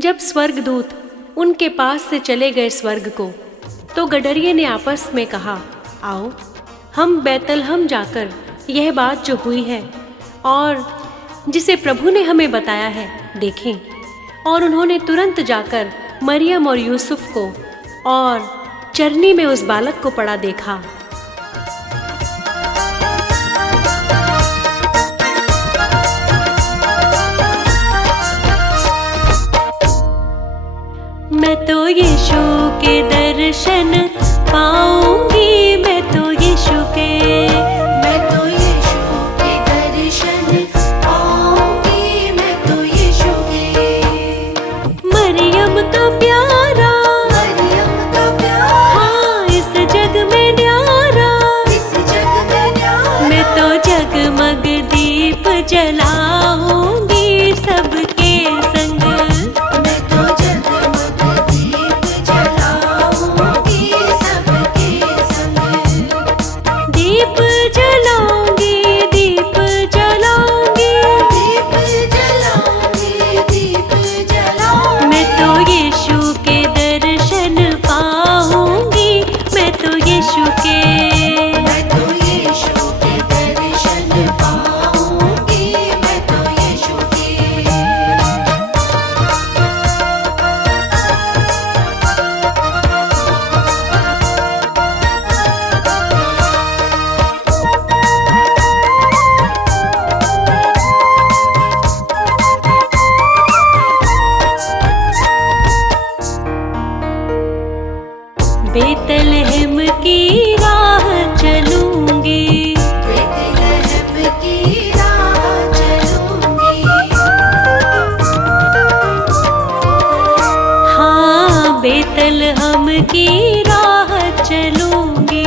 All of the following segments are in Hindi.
जब स्वर्गदूत उनके पास से चले गए स्वर्ग को, तो गडरिये ने आपस में कहा, आओ हम बैतलहम जाकर यह बात जो हुई है और जिसे प्रभु ने हमें बताया है देखें। और उन्होंने तुरंत जाकर मरियम और यूसुफ को और चरनी में उस बालक को पड़ा देखा। मैं तो यीशु के दर्शन पाऊंगी, मैं तो यीशु के दर्शन पाऊंगी, मैं तो यीशु के। मरियम का प्यारा, हाँ इस जग में न्यारा, मैं तो जगमग दीप जलाऊंगी सबके संग। बेतलहम की राह चलूंगी, बेतलहम की राह चलूंगी, हाँ बेतलहम की राह चलूंगी,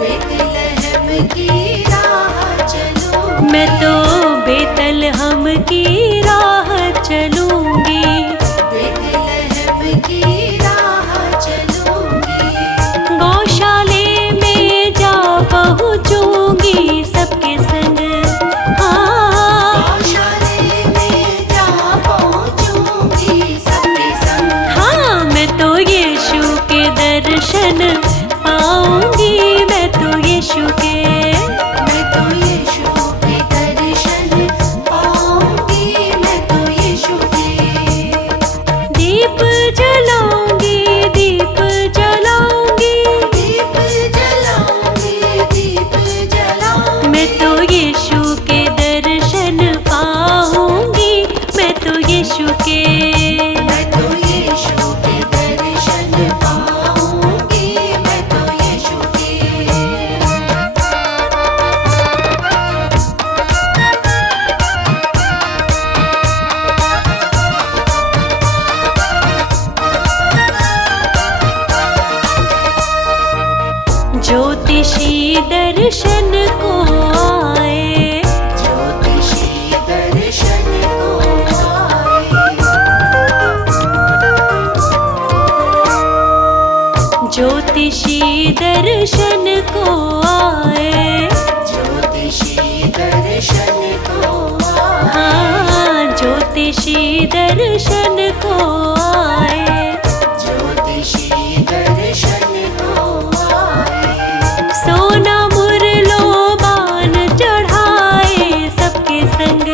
बेतलहम की राह चलूंगी, मैं तो बेतलहम की राह चलूंगी, बेतलहम की पहुंचूंगी सबके संग, हाँ गौशाले में जा पहुंचूंगी सबके संग, हाँ मैं तो यीशु के दर्शन पाऊंगी, मैं तो यीशु के दर्शन पाऊंगी, मैं तो यीशु के। दीप जलाऊंगी, दीप जलाऊंगी, दीप जलाऊंगी, मैं तो यीशु के दर्शन पाऊंगी, मैं तो यीशु के दर्शन पाऊंगी, मैं तो यीशु के। ज्योतिषी दर्शन को आए, ज्योतिषी दर्शन को आए, ज्योतिषी दर्शन को आए, ज्योतिषी दर्शन को आए, हाँ ज्योतिषी दर्शन को आए, ज्योतिषी दर्शन को आए। सोना मुरलो बान चढ़ाए सबके संग,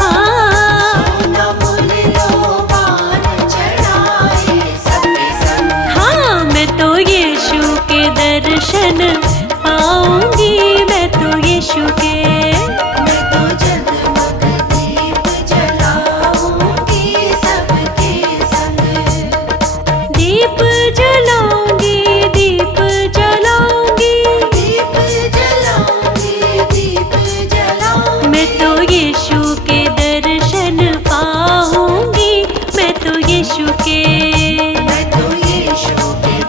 हाँ सोना मुरलो बान चढ़ाए सबके संग, हाँ मैं तो यीशु के दर्शन पाऊंगी, मैं तो यीशु के, मैं तो जगमग दीप जलाऊंगी सबके संग। दीप जलाऊंगी, दीप जलाऊंगी, दीप जलाऊंगी, दीप जलाऊंगी, मैं तो यीशु के दर्शन पाऊंगी, मैं तो यीशु के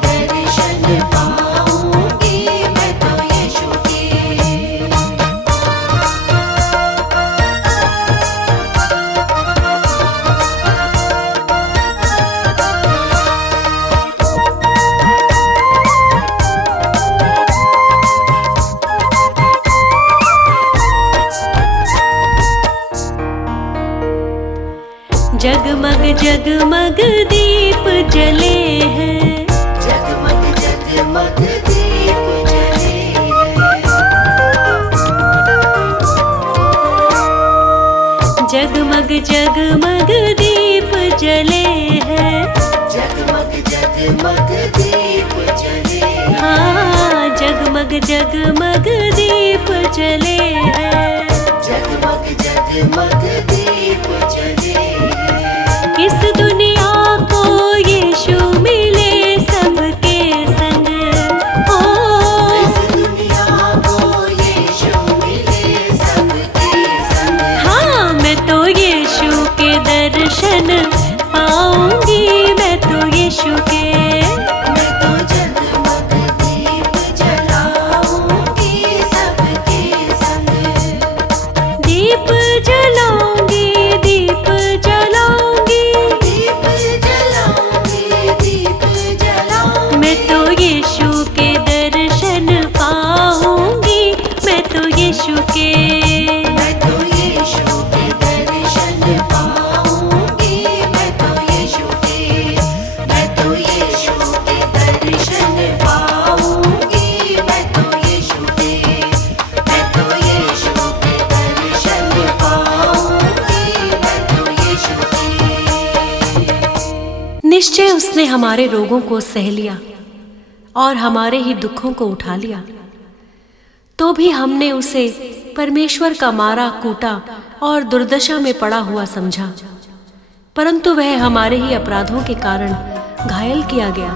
दर्शन पाऊंगी, जगमग दीप जले हैं, जगमग जगमग दीप जले हैं। जगमग जगमग दीप जले हैं, जगमग जगमग दीप जले हैं। हाँ जगमग जगमग दीप जले हैं, जगमग जगमग दीप जले हैं। इस दुनिया को यीशु मिले सबके संग, ओ इस दुनिया को यीशु मिले सबके संग। हाँ मैं तो यीशु के दर्शन पाऊंगी, मैं तो यीशु के, मैं तो जगमग दीप जलाऊंगी सबके संग। दीप जलाऊंगी, दीप जलाऊंगी, दीप जलाऊंगी, दीप जलाऊंगी। मैं तो यीशु के दर्शन पाऊंगी, मैं तो यीशु के, मैं तो यीशु के दर्शन पाऊंगी। मैं तो यीशु के, मैं तो यीशु के दर्शन पाऊंगी। मैं तो यीशु के, मैं तो यीशु के दर्शन पाऊंगी। मैं तो यीशु के। निश्चय उसने हमारे रोगों को सह लिया और हमारे ही दुखों को उठा लिया। तो भी हमने उसे परमेश्वर का मारा कूटा और दुर्दशा में पड़ा हुआ समझा, परंतु वह हमारे ही अपराधों के कारण घायल किया गया,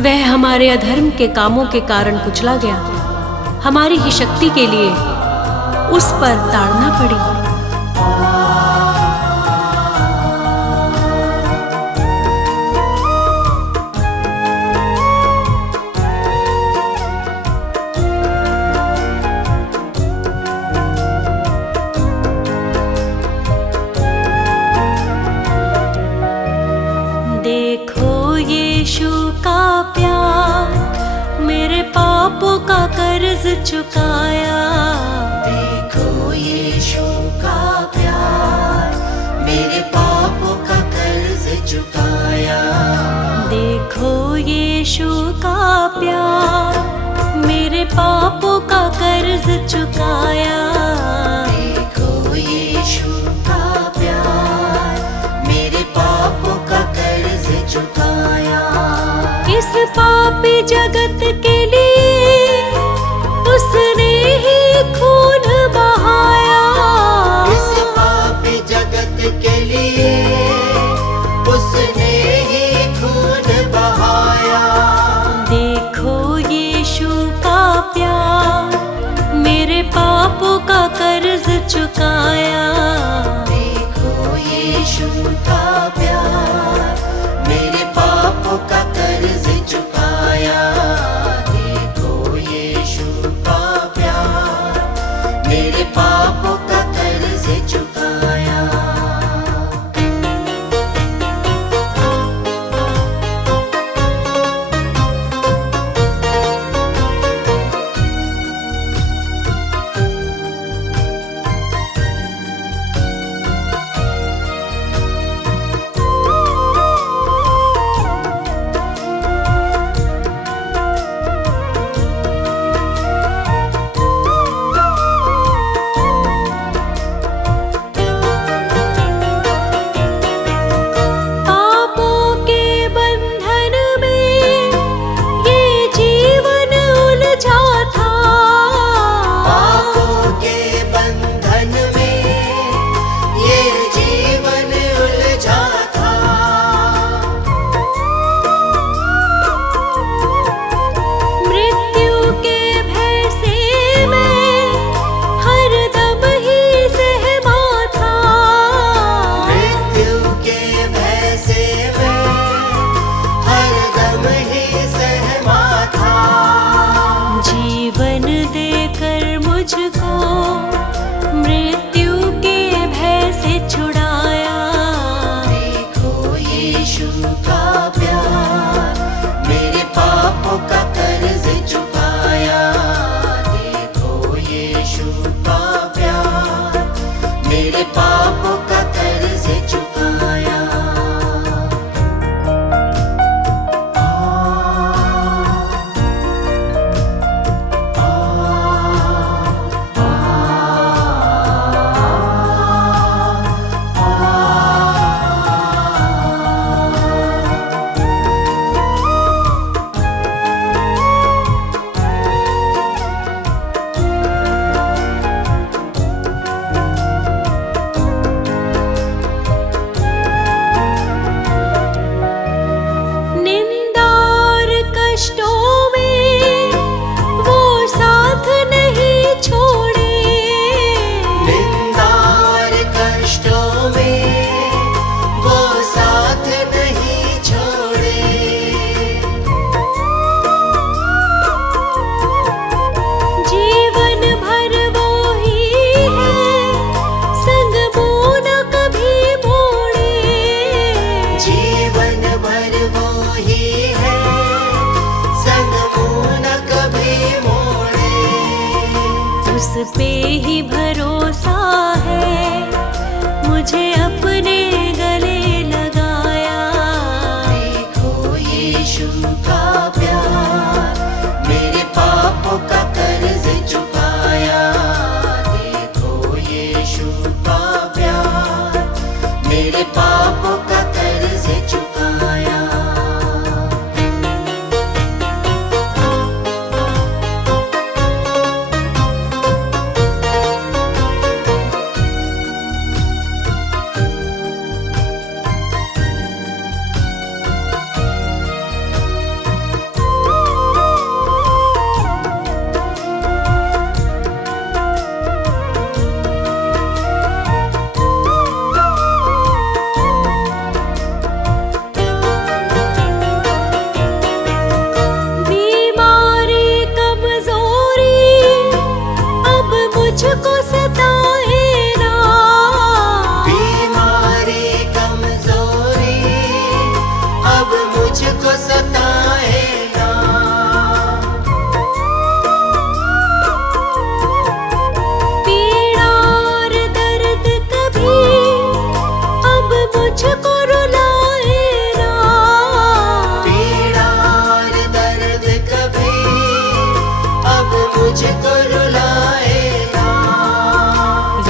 वह हमारे अधर्म के कामों के कारण कुचला गया, हमारी ही शक्ति के लिए उस पर ताड़ना पड़ी। देखो यीशु का प्यार, मेरे पापों का कर्ज चुकाया। देखो यीशु का प्यार, मेरे पापों का कर्ज चुकाया। देखो यीशु का प्यार, मेरे पापों का कर्ज चुकाया। देखो यीशु का प्यार, मेरे पापों का कर्ज चुकाया। इस पापी जगत के लिए उसने ही खून बहाया। इस पापी जगत के लिए उसने ही खून बहाया। देखो यीशु का प्यार, मेरे पापों का कर्ज चुकाया। देखो यीशु का प्यार, मेरे पापों का कर्ज चुकाया। देखो यीशु का प्यार, मेरे पापों का कर्ज चुकाया। पे ही भरोसा है, मुझे अपने गले लगाया। देखो यीशु का प्यार, मेरे पापों का कर्ज चुकाया। देखो यीशु का प्यार, मेरे पापों का कर्ज चुकाया। बीमारी कमजोरी अब मुझको सताए ना, बीमारी कमजोरी अब मुझको सताए ना। पीड़ा और दर्द कभी अब मुझको रुलाए ना। पीड़ा और दर्द कभी अब मुझको रुलाए ना।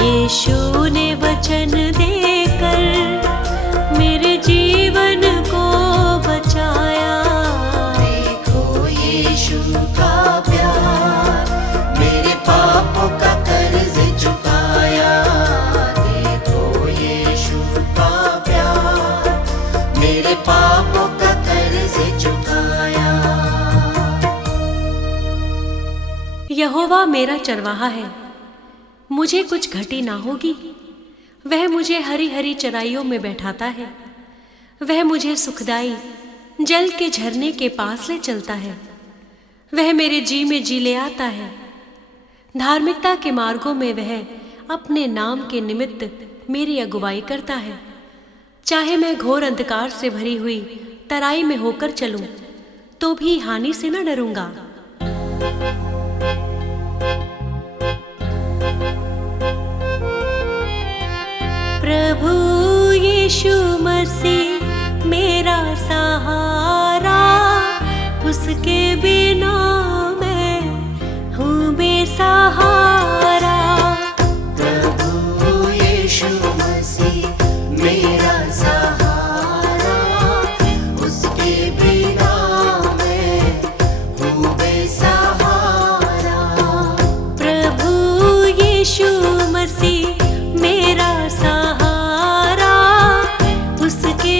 यीशु ने वचन देकर मेरे जीवन को बचाया। देखो यीशु का प्यार, मेरे पापों का कर्ज चुकाया। देखो यीशु का प्यार, मेरे पापों का कर्ज चुकाया। यहोवा मेरा चरवाहा है, मुझे कुछ घटी ना होगी। वह मुझे हरी हरी चराइयों में बैठाता है, वह मुझे सुखदाई जल के झरने के पास ले चलता है। वह मेरे जी में जी ले आता है, धार्मिकता के मार्गों में वह अपने नाम के निमित्त मेरी अगुवाई करता है। चाहे मैं घोर अंधकार से भरी हुई तराई में होकर चलूं, तो भी हानि से न डरूंगा। प्रभु यीशु मसीह मेरा सहारा, उसके बिना मैं हूँ बेसहारा। प्रभु यीशु मसीह मेरा सहारा, उसके बिना मैं हूँ बेसहारा। प्रभु यीशु मसीह मेरा सहारा, उसके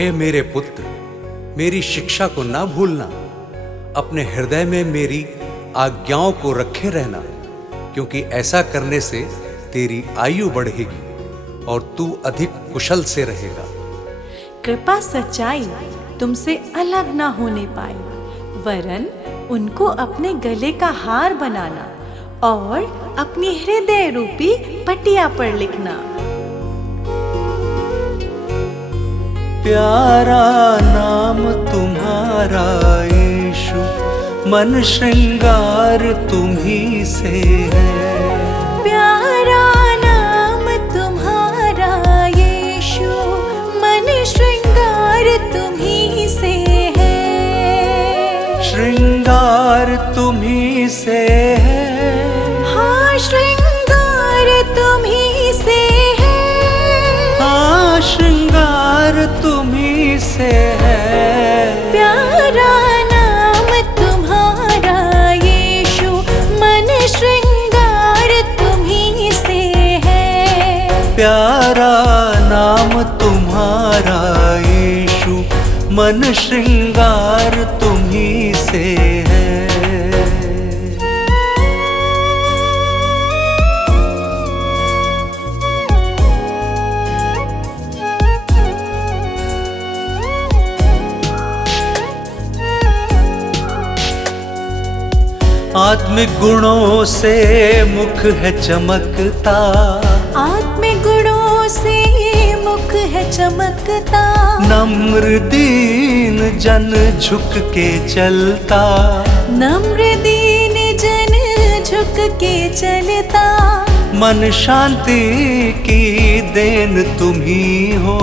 हे मेरे पुत्र, मेरी शिक्षा को ना भूलना, अपने हृदय में मेरी आज्ञाओं को रखे रहना, क्योंकि ऐसा करने से तेरी आयु बढ़ेगी और तू अधिक कुशल से रहेगा। कृपा सच्चाई तुमसे अलग ना होने पाए, वरन उनको अपने गले का हार बनाना और अपनी हृदय रूपी पटिया पर लिखना। प्यारा नाम तुम्हारा यीशु, मन श्रृंगार तुम्ही से है। प्यारा नाम तुम्हारा यीशु, मन श्रृंगार तुम्ही से है। श्रृंगार तुम्ही से है, हाँ श्रृंगार तुम्ही से है। हाँ श्रृंगार तुम्ही से है। प्यारा नाम तुम्हारा यीशु, मन श्रृंगार तुम्ही से है। प्यारा नाम तुम्हारा यीशु, मन श्रृंगार तुम्ही से है। आत्मिक गुणों से मुख है चमकता, आत्मिक गुणों से मुख है चमकता। नम्र दीन जन झुक के चलता, नम्र दीन जन झुक के चलता। मन शांति की देन तुम्ही हो,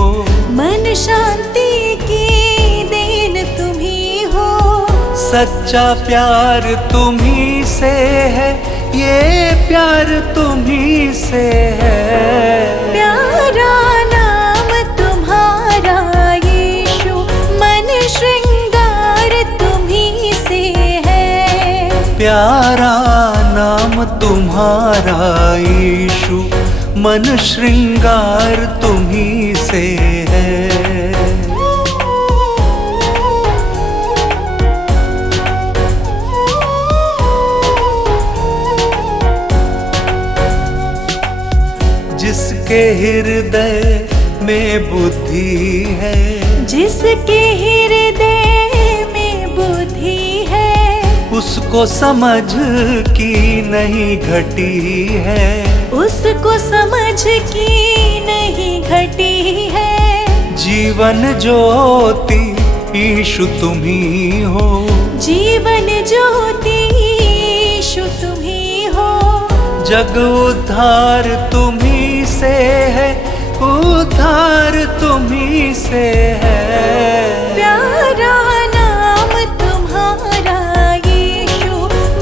मन शांति की देन तुम्ही हो। सच्चा प्यार तुम्ही से है, ये प्यार तुम्ही से है। प्यारा नाम तुम्हारा यीशु, मन श्रृंगार तुम्ही से है। प्यारा नाम तुम्हारा यीशु, मन श्रृंगार तुम्ही से है। जिसके हृदय में बुद्धि है, जिसके हृदय में बुद्धि है। उसको समझ की नहीं घटी है, उसको समझ की नहीं घटी है। जीवन ज्योति यीशु तुम्ही हो, जीवन ज्योति यीशु तुम्ही हो। जग उद्धार तुम्ही से है, उद्धार तुम्ही से है। प्यारा नाम तुम्हारा यीशु,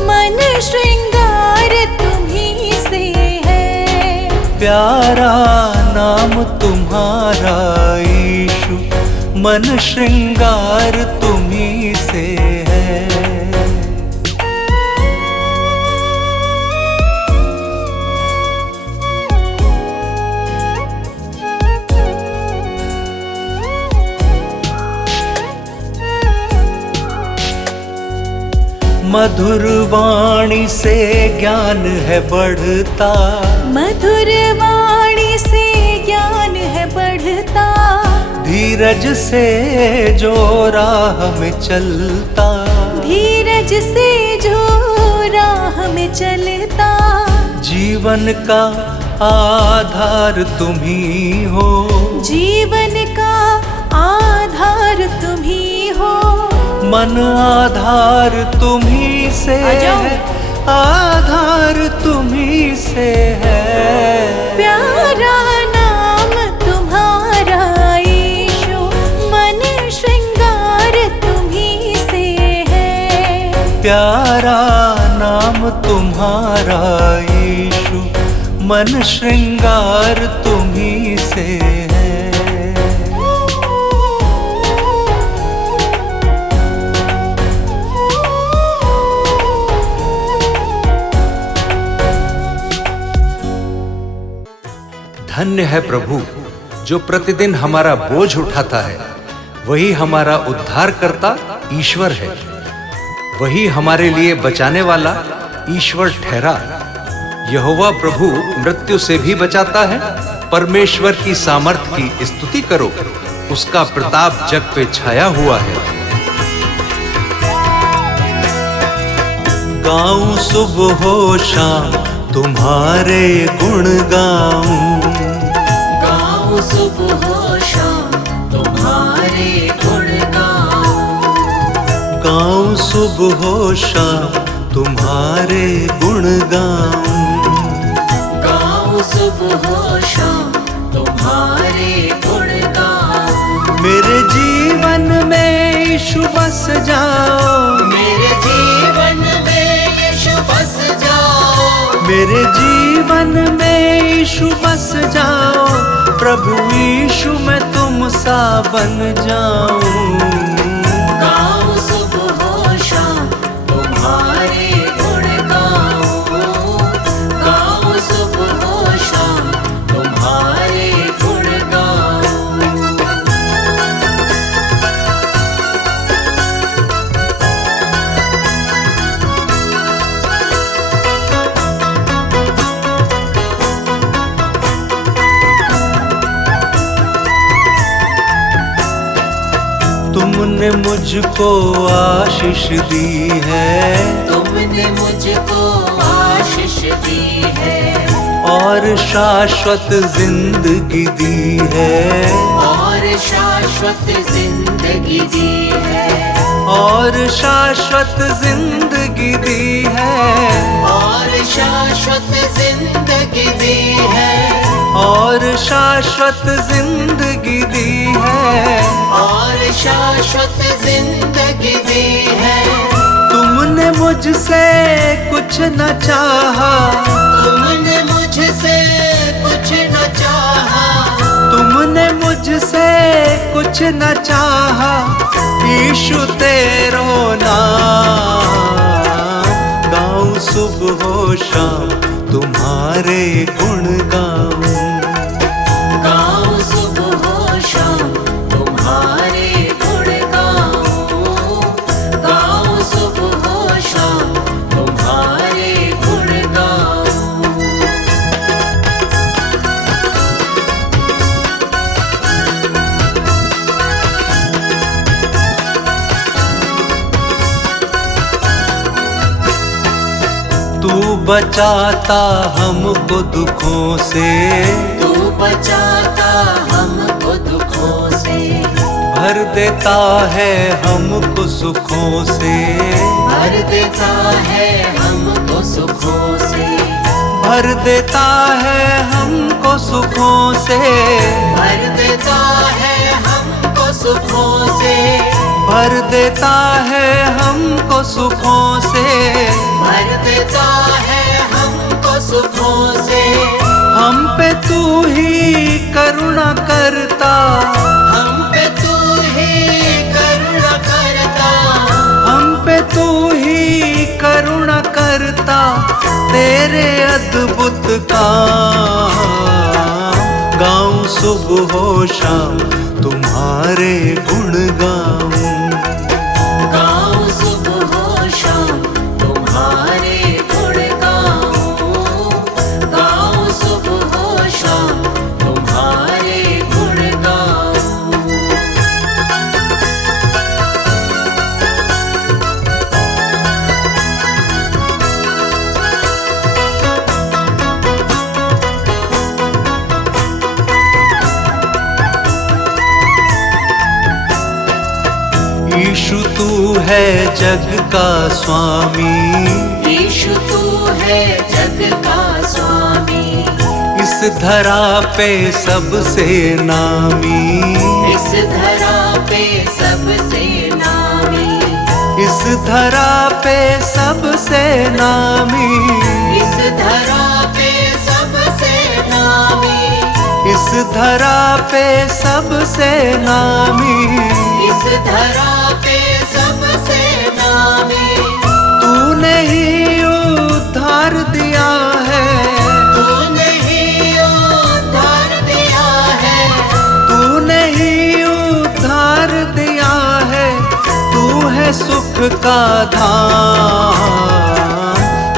मन श्रृंगार तुम्ही से है। प्यारा नाम तुम्हारा यीशु, मन श्रृंगार तुम्ही से है। मधुर वाणी से ज्ञान है बढ़ता, मधुर वाणी से ज्ञान है बढ़ता। धीरज से जो राह में चलता, धीरज से जो राह में चलता। जीवन का आधार तुम्ही हो, जीवन का आधार तुम्ही हो। मन आधार तुम्ही से है, आधार तुम्ही से है। प्यारा नाम तुम्हारा यीशु, मन श्रृंगार तुम्ही से है। प्यारा नाम तुम्हारा यीशु, मन श्रृंगार तुम्ही से है। धन्य है प्रभु जो प्रतिदिन हमारा बोझ उठाता है वही हमारा उद्धारकर्ता ईश्वर है। वही हमारे लिए बचाने वाला ईश्वर ठहरा। यहोवा प्रभु मृत्यु से भी बचाता है। परमेश्वर की सामर्थ की स्तुति करो, उसका प्रताप जग पे छाया हुआ है। गाऊं सुबह हो शाम तुम्हारे गुण गाऊं। गाऊं सुबह हो शाम तुम्हारे गुण गाऊं। गाऊं सुबह हो शाम तुम्हारे गुण गाऊं। गाऊं सुबह हो शाम तुम्हारे गुण गाऊं। मेरे जीवन में यीशु बस जाओ। मेरे जीवन में यीशु बस जाओ। मेरे जीवन में यीशु बस जाओ। प्रभु यीशु मैं तुम सा बन जाऊं। गाऊं सुबह हो शाम तुम्हारे गुण गाऊं। गाऊं सुबह हो शाम तुम्हारे गुण गाऊं। तुमने मुझको आशीष दी है। तुमने मुझको आशीष दी है। और शाश्वत जिंदगी दी है। और शाश्वत जिंदगी दी है। और शाश्वत जिंदगी दी है। और शाश्वत जिंदगी दी है। और शाश्वत जिंदगी दी है। और शाश्वत जिंदगी दी है। तुमने मुझसे कुछ न चाहा। तुमने मुझसे कुछ न चाहा। तुमने मुझसे कुछ न चाहा। यीशु तेरो नाम। गाऊं सुबह हो शाम तुम्हारे गुण गाऊं। गाऊं सुबह हो शाम तुम्हारे गुण गाऊं। गाऊं सुबह हो शाम तुम्हारे गुण गाऊं। तू बचाता हमको दुखों से। तू बचाता हमको दुखों से। भर देता है हमको सुखों से। भर देता है हमको सुखों से। भर देता है हमको सुखों से। भर देता है हमको सुखों से। भर देता है हमको सुखों से। भर देता है हमको सुखों से। हम पे तू ही करुणा करता। हम पे तू ही करुणा करता। हम पे तू ही करुणा करता। तेरे अद्भुत काम। गाऊं सुबह हो शाम तुम्हारे गुण गाऊं। गाऊं सुबह हो शाम तुम्हारे गुण गाऊं। गाऊं सुबह हो शाम तुम्हारे गुण गाऊं। यीशु तू है जग का स्वामी। यीशु तू है जग का स्वामी। इस धरा पे सबसे नामी। इस धरा पे सबसे नामी। इस धरा पे सबसे नामी। इस धरा पे सबसे नामी। इस धरा पे सबसे नामी। इस धरा पे सबसे नामी। तूने ही उद्धार दिया है। तूने ही उद्धार दिया है। तूने ही उद्धार दिया का धाम।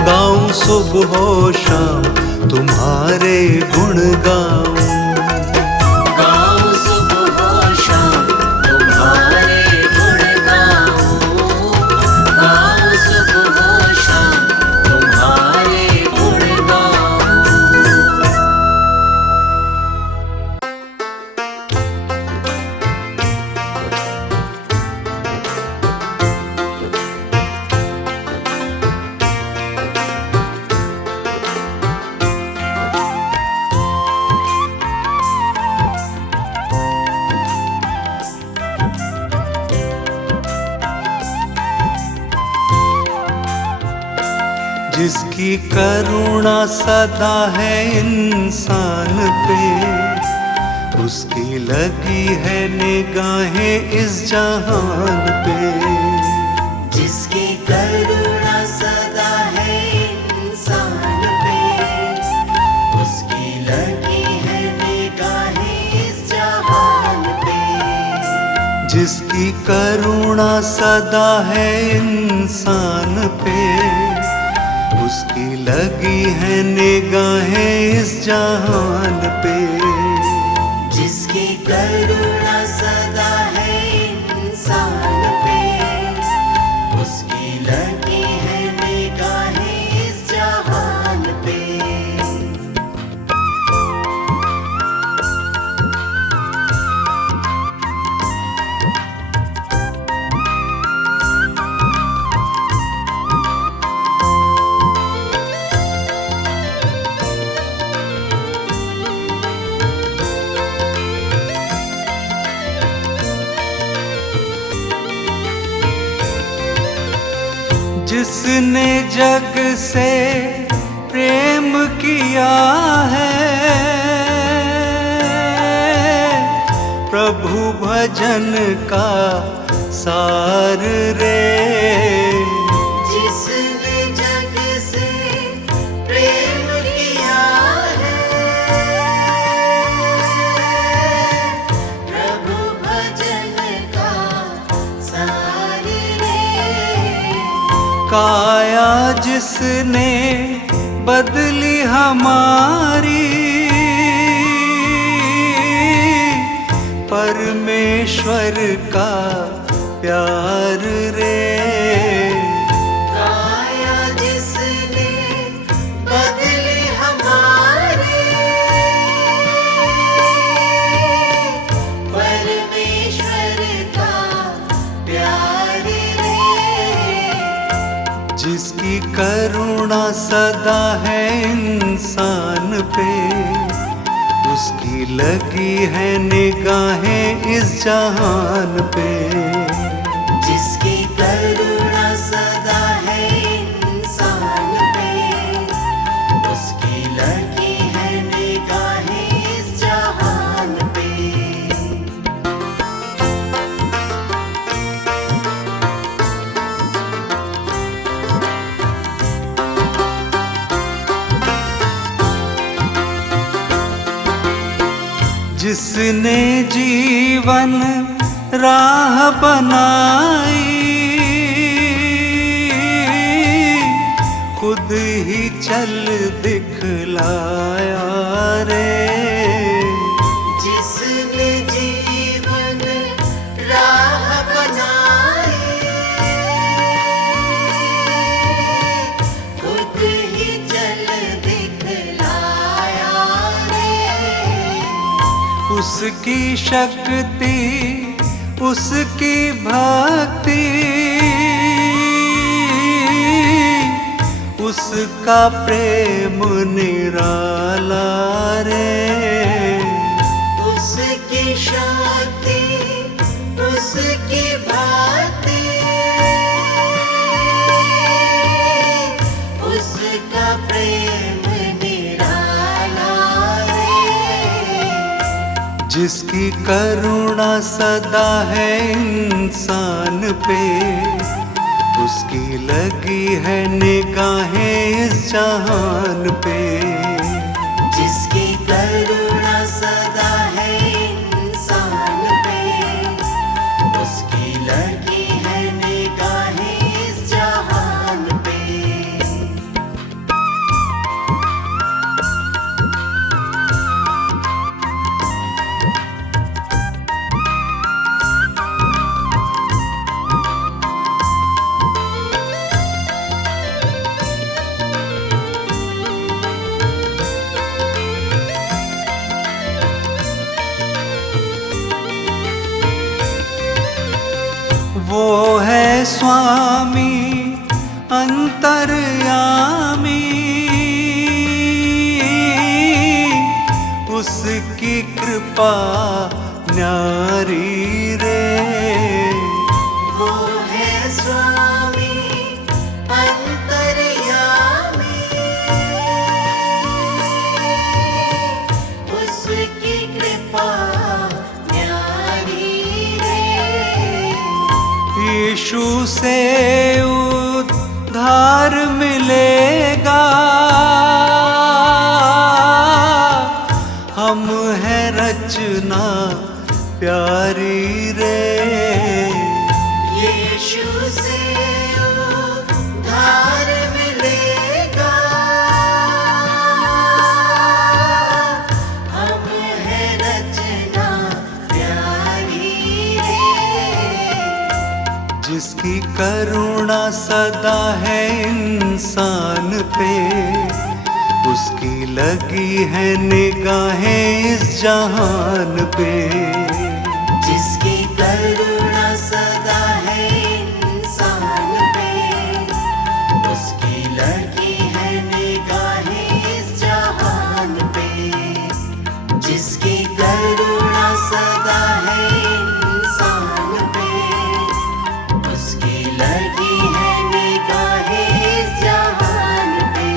गाऊं सुबह शाम तुम्हारे गुण गाऊं। गाऊं सुबह शाम तुम्हारे गुण गाऊं। गाऊं सुबह शाम तुम्हारे गुण गाऊं। जिसकी करुणा सदा है इंसान पे, उसकी लगी है निगाहें इस जहान पे। जिसकी करुणा सदा है इंसान पे, उसकी लगी है निगाहें इस जहान पे। जिसकी करुणा सदा है इंसान पे, उसकी लगी है निगाहें इस जहान पे। जिसकी करुणा सदा है इंसान पे, उसकी लगी है निगाहें इस जहान पे। जिसने जग से प्रेम किया है, प्रभु भजन का सार रे। जिसने जग से प्रेम किया है, प्रभु भजन का सार रे। काया जिसने बदली हमारी, परमेश्वर का प्यार रे। काया जिसने बदली हमारी, परमेश्वर का प्यार रे। जिसकी करुणा सदा है इंसान पे, उसकी लगी है निगाहें इस जहान पे। जिसकी करुणा सदा है इंसान पे, उसकी लगी है निगाहें इस जहान पे। जिसने जीवन राह बनाई, खुद ही चल दिखलाया रे। जिसने जीवन राह बनाई, खुद ही चल दिखलाया रे। उसकी शक्ति उसकी भक्ति, उसका प्रेम निराला रे। उसकी शक्ति उसकी भक्ति, उसका प्रेम निराला रे। जिसकी करुणा सदा है इंसान पे, उसकी लगी है निगाहें इस जहान पे। जिसकी करुणा सदा है इंसान पे, उसकी लगी है निगाहें स्वामी अंतर्यामी, उसकी कृपा न्यारी रे। वो है स्वामी अंतर्यामी, उसकी कृपा न्यारी रे। यीशु से उद्धार मिलेगा, हम है रचना प्यारी रे। यीशु से उद्धार मिलेगा, हम है रचना प्यारी रे। जिसकी करुणा सदा है इंसान पे, उसकी लगी है निगाहें इस जहान पे। जिसकी करुणा सदा है इंसान पे, उसकी लगी है निगाहें इस जहान पे। जिसकी करुणा सदा है इंसान पे, उसकी लगी है निगाहें इस जहान पे।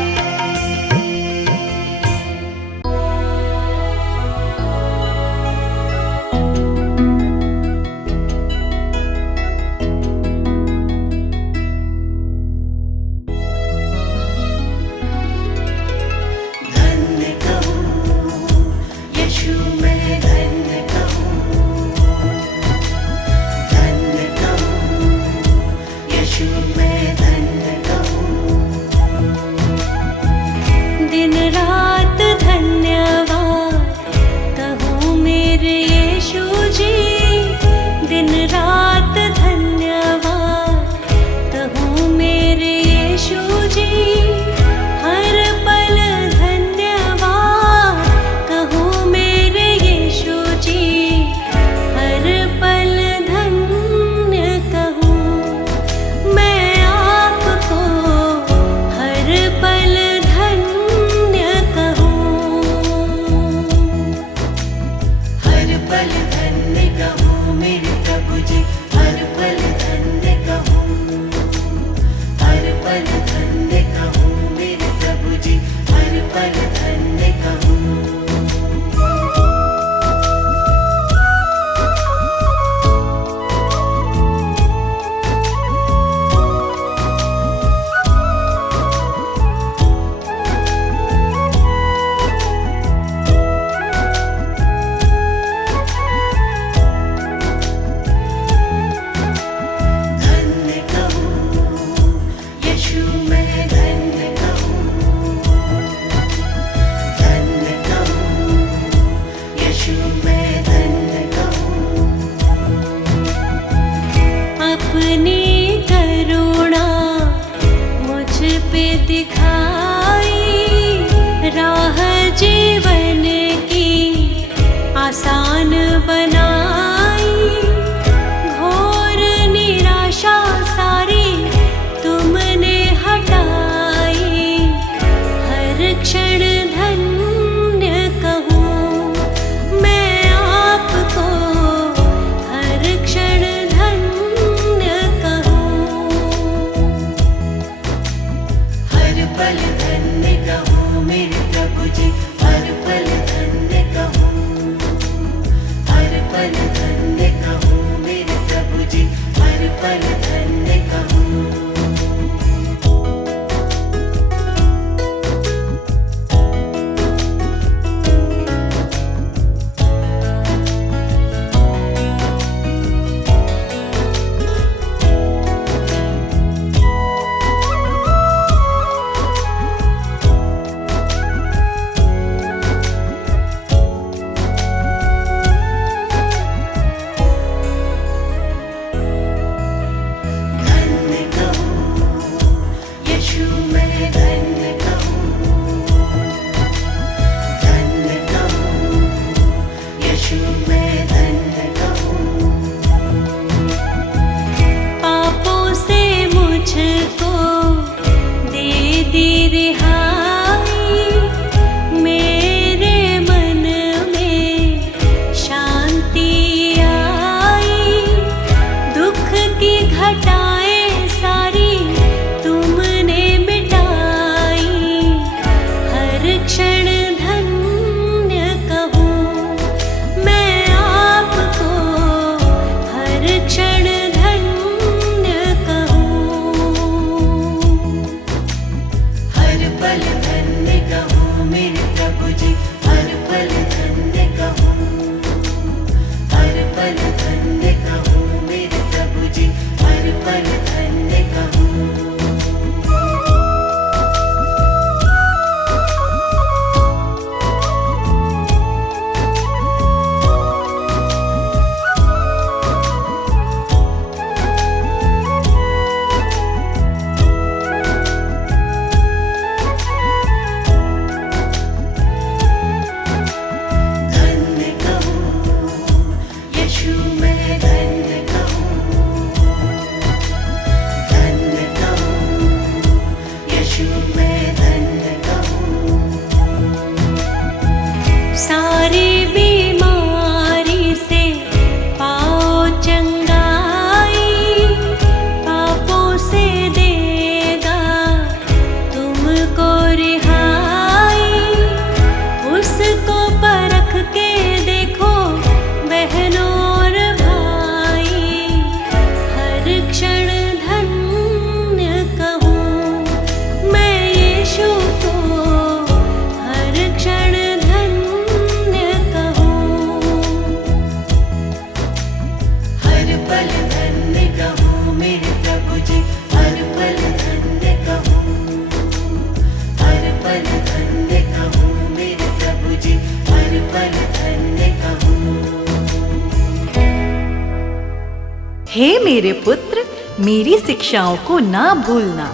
हे मेरे पुत्र, मेरी शिक्षाओं को ना भूलना,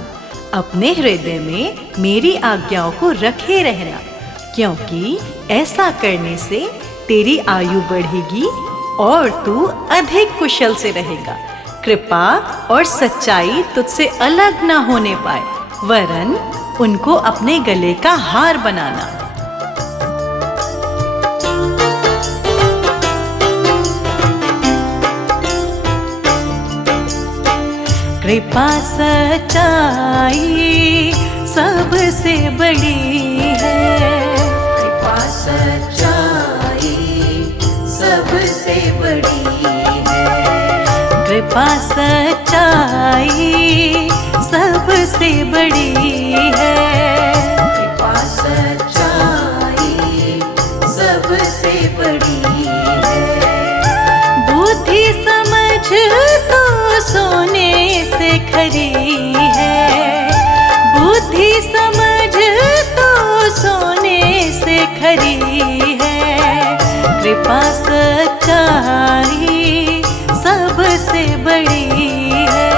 अपने हृदय में मेरी आज्ञाओं को रखे रहना, क्योंकि ऐसा करने से तेरी आयु बढ़ेगी और तू अधिक कुशल से रहेगा। कृपा और सच्चाई तुझसे अलग ना होने पाए, वरन उनको अपने गले का हार बनाना। कृपा सच्चाई सबसे बड़ी है, कृपा सच्चाई सबसे बड़ी है, कृपा सच्चाई सबसे बड़ी है, कृपा सच्चाई सबसे बड़ी है। बुद्धि समझ तो सोने से खरी है, बुद्धि समझ तो सोने से खरी है, कृपा सच्चाई सबसे बड़ी है,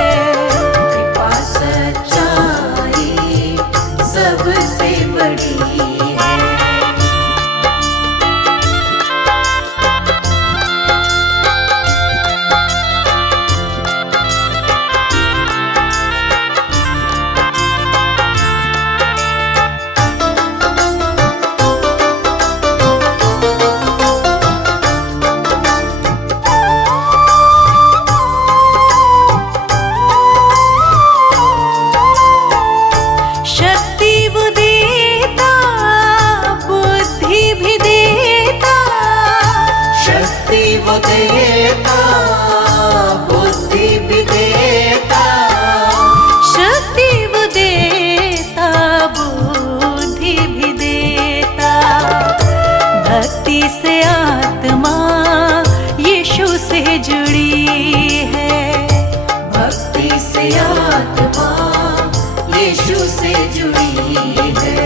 कृपा सच्चाई सबसे बड़ी है। शक्ति वो देता, बुद्धि भी देता, शक्ति वो देता, बुद्धि भी देता, शक्ति वो देता, बुद्धि भी देता। भक्ति से आत्मा यीशु से जुड़ी है, भक्ति से आत्मा यीशु से जुड़ी है।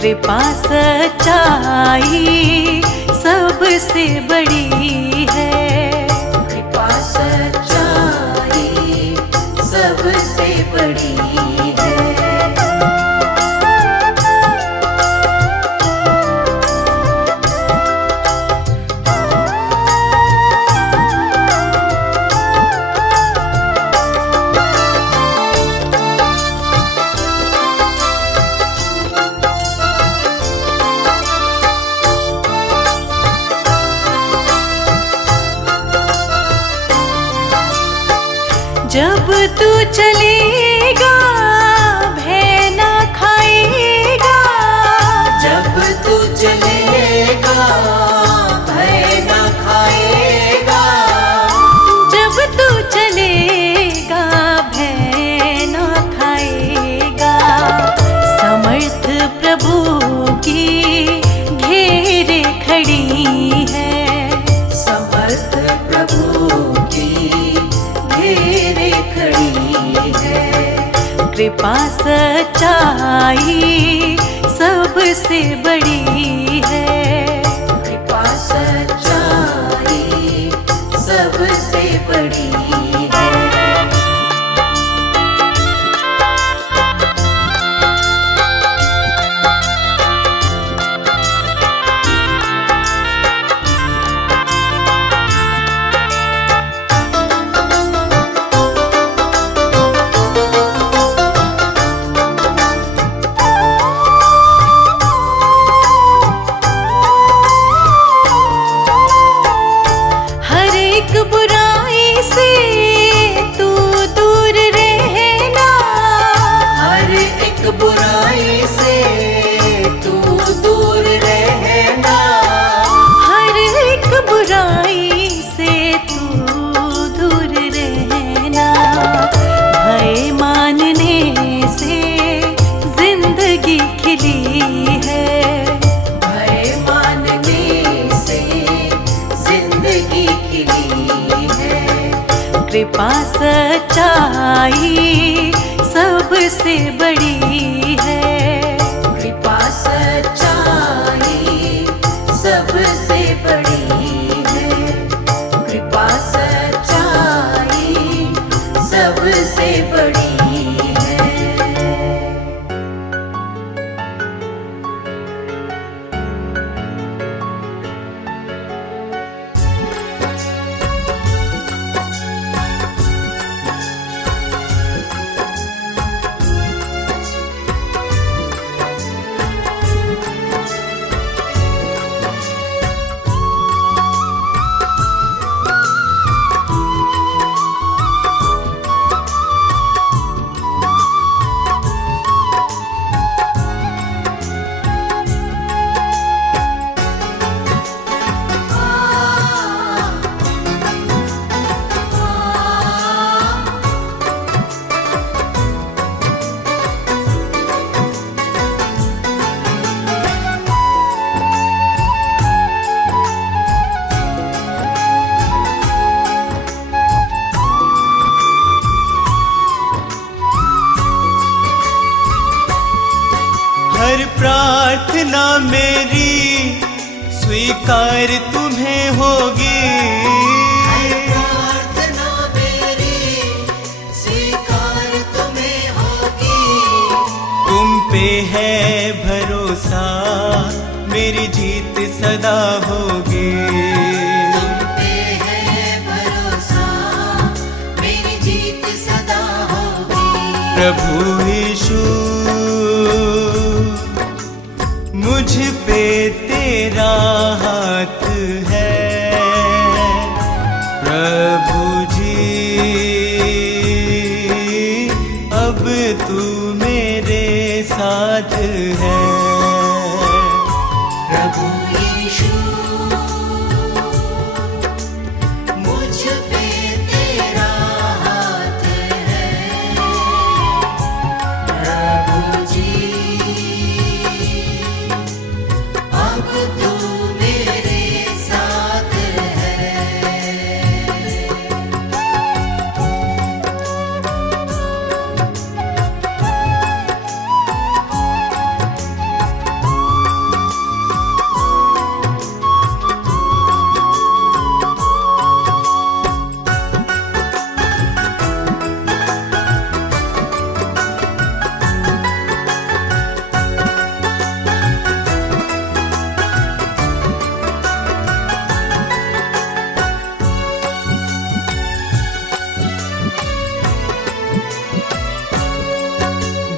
कृपा सच्चाई सबसे बड़ी है, कृपा सच्चाई सबसे बड़ी है। जब तू चलेगा भय ना खाएगा, जब तू चलेगा भय न खाएगा, जब तू चलेगा भय ना खाएगा। समर्थ प्रभु की घेरे खड़ी है, समर्थ प्रभु की घेरे खड़ी है। कृपा सच्चाई सबसे बड़ी है, कृपा सच्चाई सबसे बड़ी है। हर एक बुराई से तू दूर रहना, हर एक बुराई से तू दूर रहना, हर एक बुराई से तू दूर रहना। भय मानने से जिंदगी खिली है, भय मानने से जिंदगी खिली है। कृपा सच्चाई सबसे बड़ी है, कृपा सच्चाई सबसे बड़ी है। कृपा सच्चाई मेरी स्वीकार तुम्हें होगी। प्रार्थना मेरी स्वीकार तुम्हें होगी। तुम पे है भरोसा मेरी जीत सदा होगी। तुम पे है भरोसा मेरी जीत सदा होगी। प्रभु यीशु मुझ पे तेरा हाथ है। प्रभु जी अब तू मेरे साथ है। प्रभु यीशु मुझ पे तेरा हाथ है। प्रभु जी अब तू मेरे साथ है।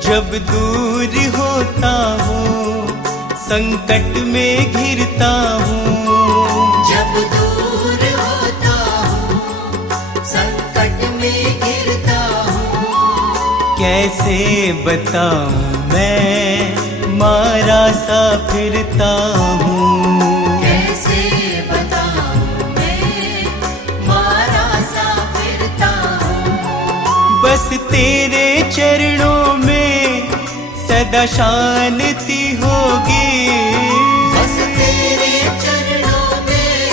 जब दूर होता हूँ संकट में घिरता हूँ। जब दूर होता हूँ संकट में गिरता हूँ। कैसे बताऊँ मैं मारा सा फिरता हूँ। कैसे बताऊँ मैं मारा सा फिरता हूँ। बस तेरे चरणों में सदा शांति होगी। बस तेरे चरणों में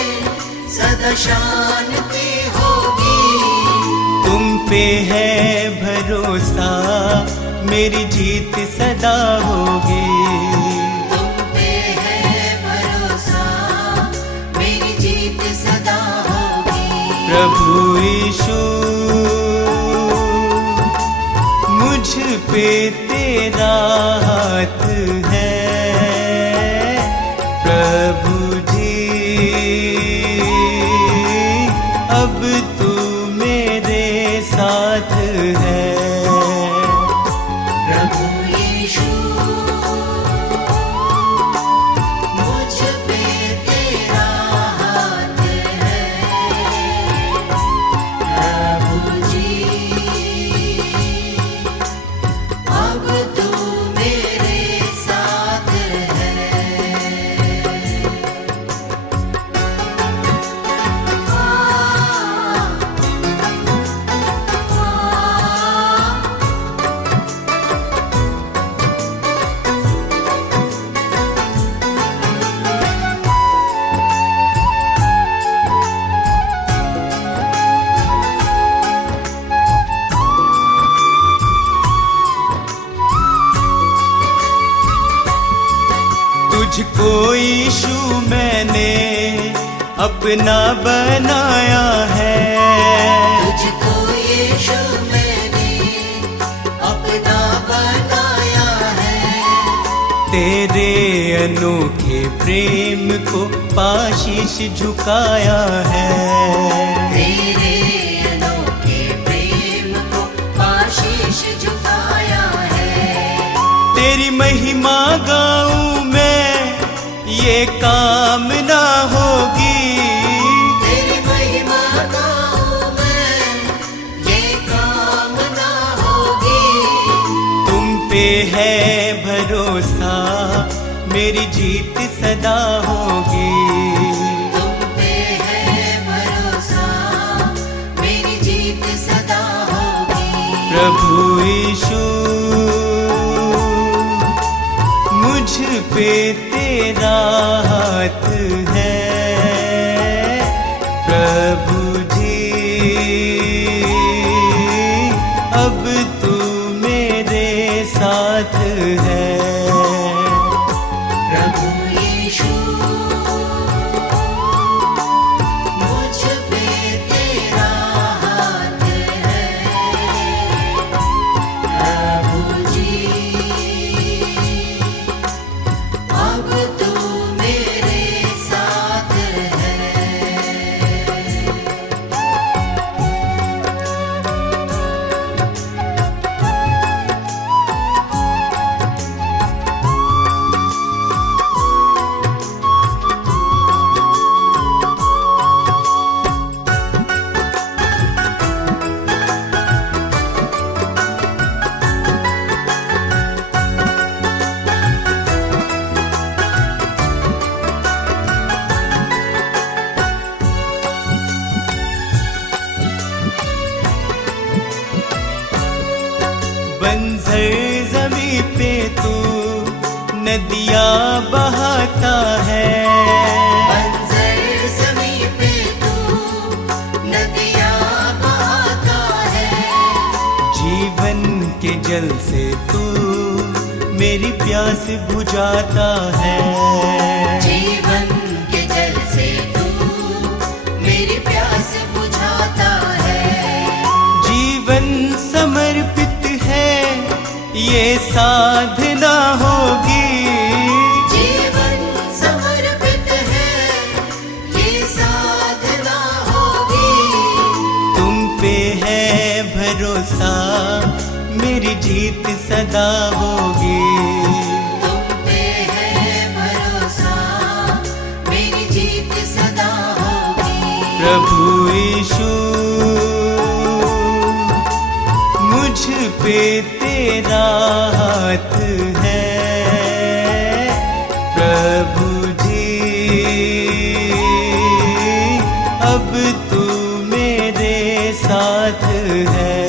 सदा शांति होगी। तुम पे है भरोसा मेरी जीत सदा होगी। तुम पे है भरोसा मेरी जीत सदा होगी। प्रभु यीशु मुझ पे तेरा हाथ है। प्रभु जी अब तू मेरे साथ है। प्रभु यीशु मुझ पे तेरा हाथ है। प्रभु जी अब तू मेरे साथ है। तुझको यीशु मैंने अपना बनाया है। तुझको यीशु मैंने अपना बनाया है। तेरे अनोखे प्रेम को पाशीश झुकाया है। तेरे अनोखे प्रेम को आशीष झुकाया है। तेरी महिमा गाऊं मैं ये कामना होगी। तेरी महिमा गाऊं मैं ये कामना होगी। तुम पे है भरोसा मेरी जीत सदा होगी। तुम पे है भरोसा मेरी जीत सदा होगी। प्रभु यीशु मुझ पे तेरा हाथ है। प्रभु जी अब तू मेरे साथ है। प्रभु जमी पे तू नदियाँ बहाता है। बंजर ज़मीं पे तू नदियाँ बहाता है। जीवन के जल से तू मेरी प्यास बुझाता है। जीवन के जल से तू मेरी प्यास बुझाता है। जीवन समर्पित है ये साधना होगी। जीवन समर्पित है ये साधना होगी। तुम पे है भरोसा मेरी जीत सदा होगी। तुम पे है भरोसा मेरी जीत सदा होगी। प्रभु यीशु मुझ पे तेरा हाथ है। प्रभु जी अब तू मेरे साथ है।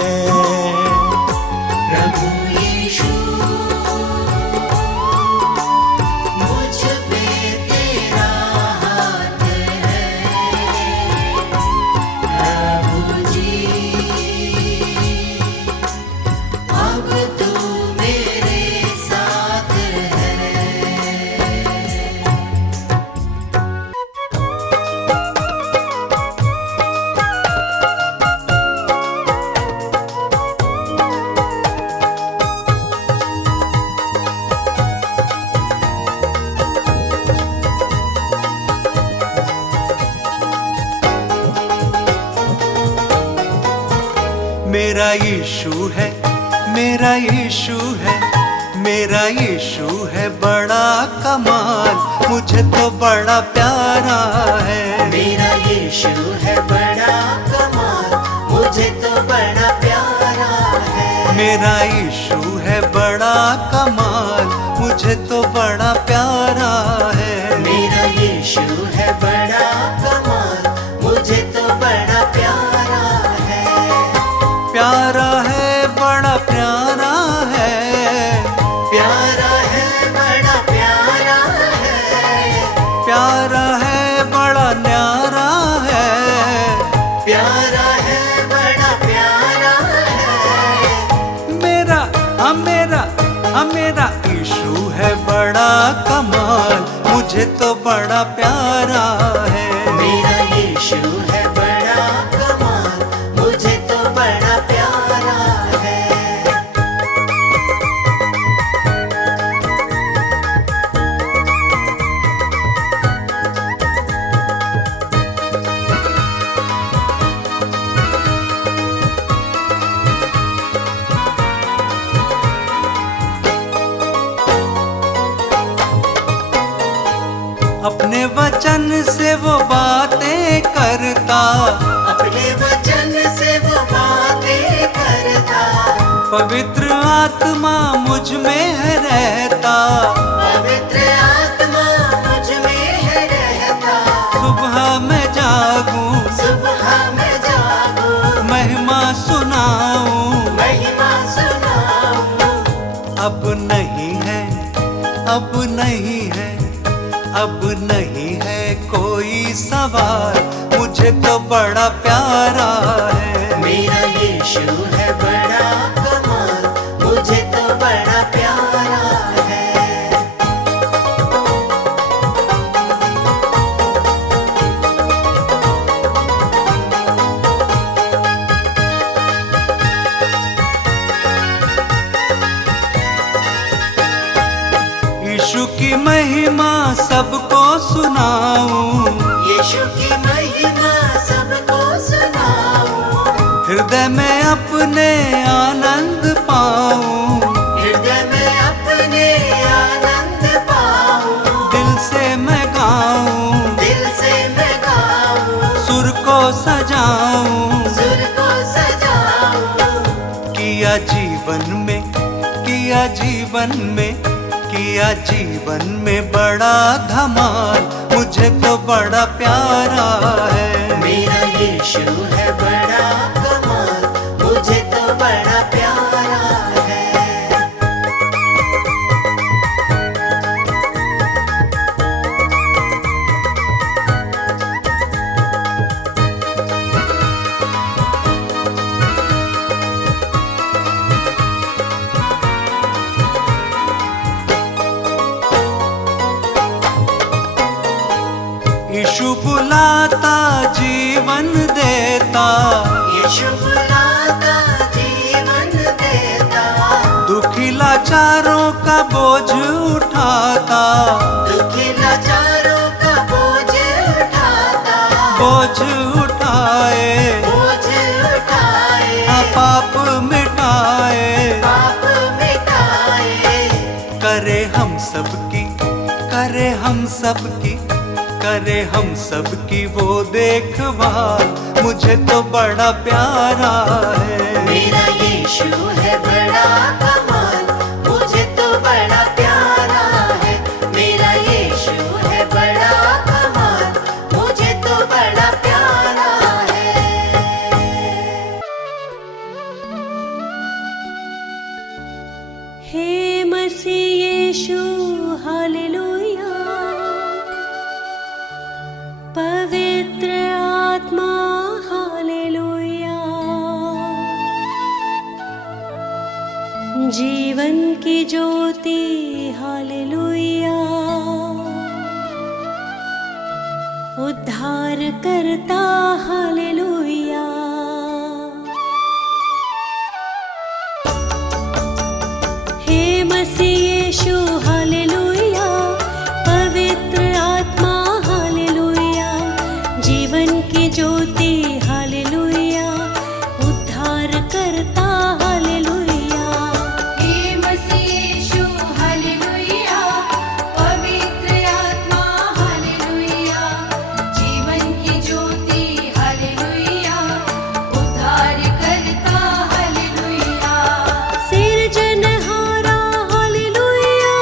प्रभु यीशु मुझ पे तेरा हाथ है। प्रभु जी अब तू मेरे साथ है। मेरा यीशु है, मेरा यीशु है, मेरा यीशु है बड़ा कमाल, मुझे तो बड़ा प्यारा है। मेरा यीशु है बड़ा कमाल, मुझे तो बड़ा प्यारा है। मेरा यीशु है बड़ा कमाल, मुझे तो बड़ा प्यारा है। मेरा यीशु है बड़ा कमाल, मुझे तो बड़ा प्यारा है। प्यारा है, बड़ा प्यारा है। प्यारा है बड़ा प्यारा है। प्यारा है, बड़ा न्यारा है। प्यारा है बड़ा प्यारा है। मेरा मेरा यीशु है बड़ा कमाल, मुझे तो बड़ा प्यारा है। मेरा यीशु है बड़ा कमाल, मुझे तो बड़ा प्यारा है। अपने वचन से वो बातें करता, अपने वचन से वो बातें करता। पवित्र आत्मा मुझ में है रहता। पवित्र आत्मा मुझ में है रहता। सुबह मैं जागूं, सुबह मैं जागूं, महिमा सुनाऊं। महिमा सुनाऊं। अब नहीं है, अब नहीं है, अब नहीं है कोई सवाल, मुझे तो बड़ा प्यारा है। मेरा यीशु है बड़ा कमाल, मुझे तो बड़ा प्यारा है। यीशु की महिमा सबको सुनाऊं। यीशु की महिमा सबको सुनाऊं। हृदय में अपने आनंद पाऊं। हृदय में अपने आनंद पाऊं। दिल से मैं गाऊं, दिल से मैं गाऊं। सुर को सजाऊं। सुर को सजाऊं। किया जीवन में, किया जीवन में, किया जीवन में बड़ा धमाल, मुझे तो बड़ा प्यारा है। मेरा यीशु है बड़ा कमाल, मुझे तो बड़ा प्यारा है। बुलाता जीवन देता, यीशु बुलाता जीवन देता, दुखी लाचारों का बोझ उठाता, दुखी लाचारों का बोझ उठाता, बोझ उठाए, बोझ उठाए, हाँ पाप मिटाए, पाप मिटाए, करे हम सबकी, करे हम सबकी, करे हम सबकी वो देखभाल, मुझे तो बड़ा प्यारा है। मेरा यीशु है बड़ा कमाल, मुझे तो बड़ा प्यारा है। मेरा यीशु है बड़ा कमाल, मुझे तो बड़ा प्यारा है। हे मसीह यीशु हालेलुया, पवित्र आत्मा हालेलुया, जीवन की ज्योति हालेलुया, उद्धार करता हालेलुया। हे मसीह यीशु हालेलुया, पवित्र आत्मा हालेलुया, जीवन की ज्योति हालेलुया, उद्धार करता हालेलुया। हे मसीह यीशु हालेलुया, पवित्र आत्मा हालेलुया, जीवन की ज्योति हालेलुया, उद्धार करता हालेलुया। सिरजनहारा हालेलुया,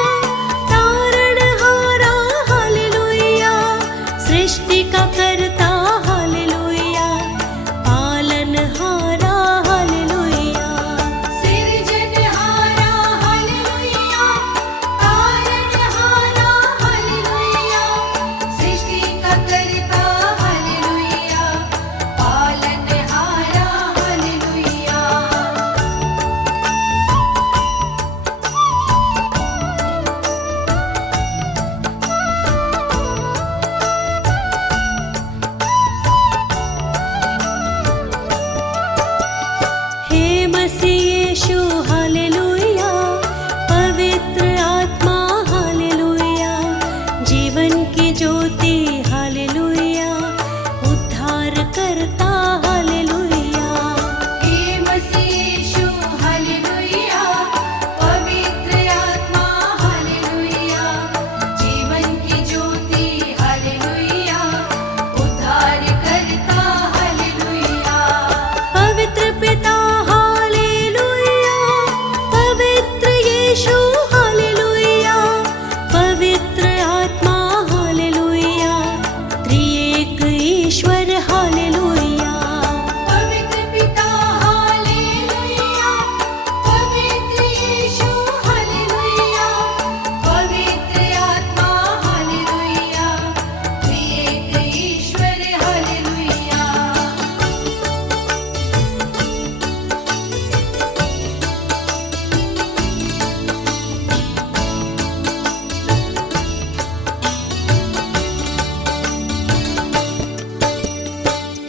तारणहारा हालेलुया, सृष्टि का करता हालेलुया, पालनहारा हालेलुया। सिरजनहारा हालेलुया, तारणहारा हालेलुया, सृष्टि का करता हालेलुया, पालनहारा हालेलुया। हे मसीह यीशु हालेलुया, पवित्र आत्मा हालेलुया, जीवन की ज्योति हालेलुया, उद्धार करता हालेलुया। हे मसीह यीशु हालेलुया, पवित्र आत्मा हालेलुया, जीवन की ज्योति हालेलुया, उद्धार करता हालेलुया। पवित्र पिता हालेलुया, पवित्र यीशु हालेलुया, पवित्र आत्मा हालेलुया, त्रिएक ईश्वर हालेलुया। पवित्र पिता हालेलुया, पवित्र यीशु हालेलुया, पवित्र आत्मा हालेलुया, त्रिएक ईश्वर हालेलुया।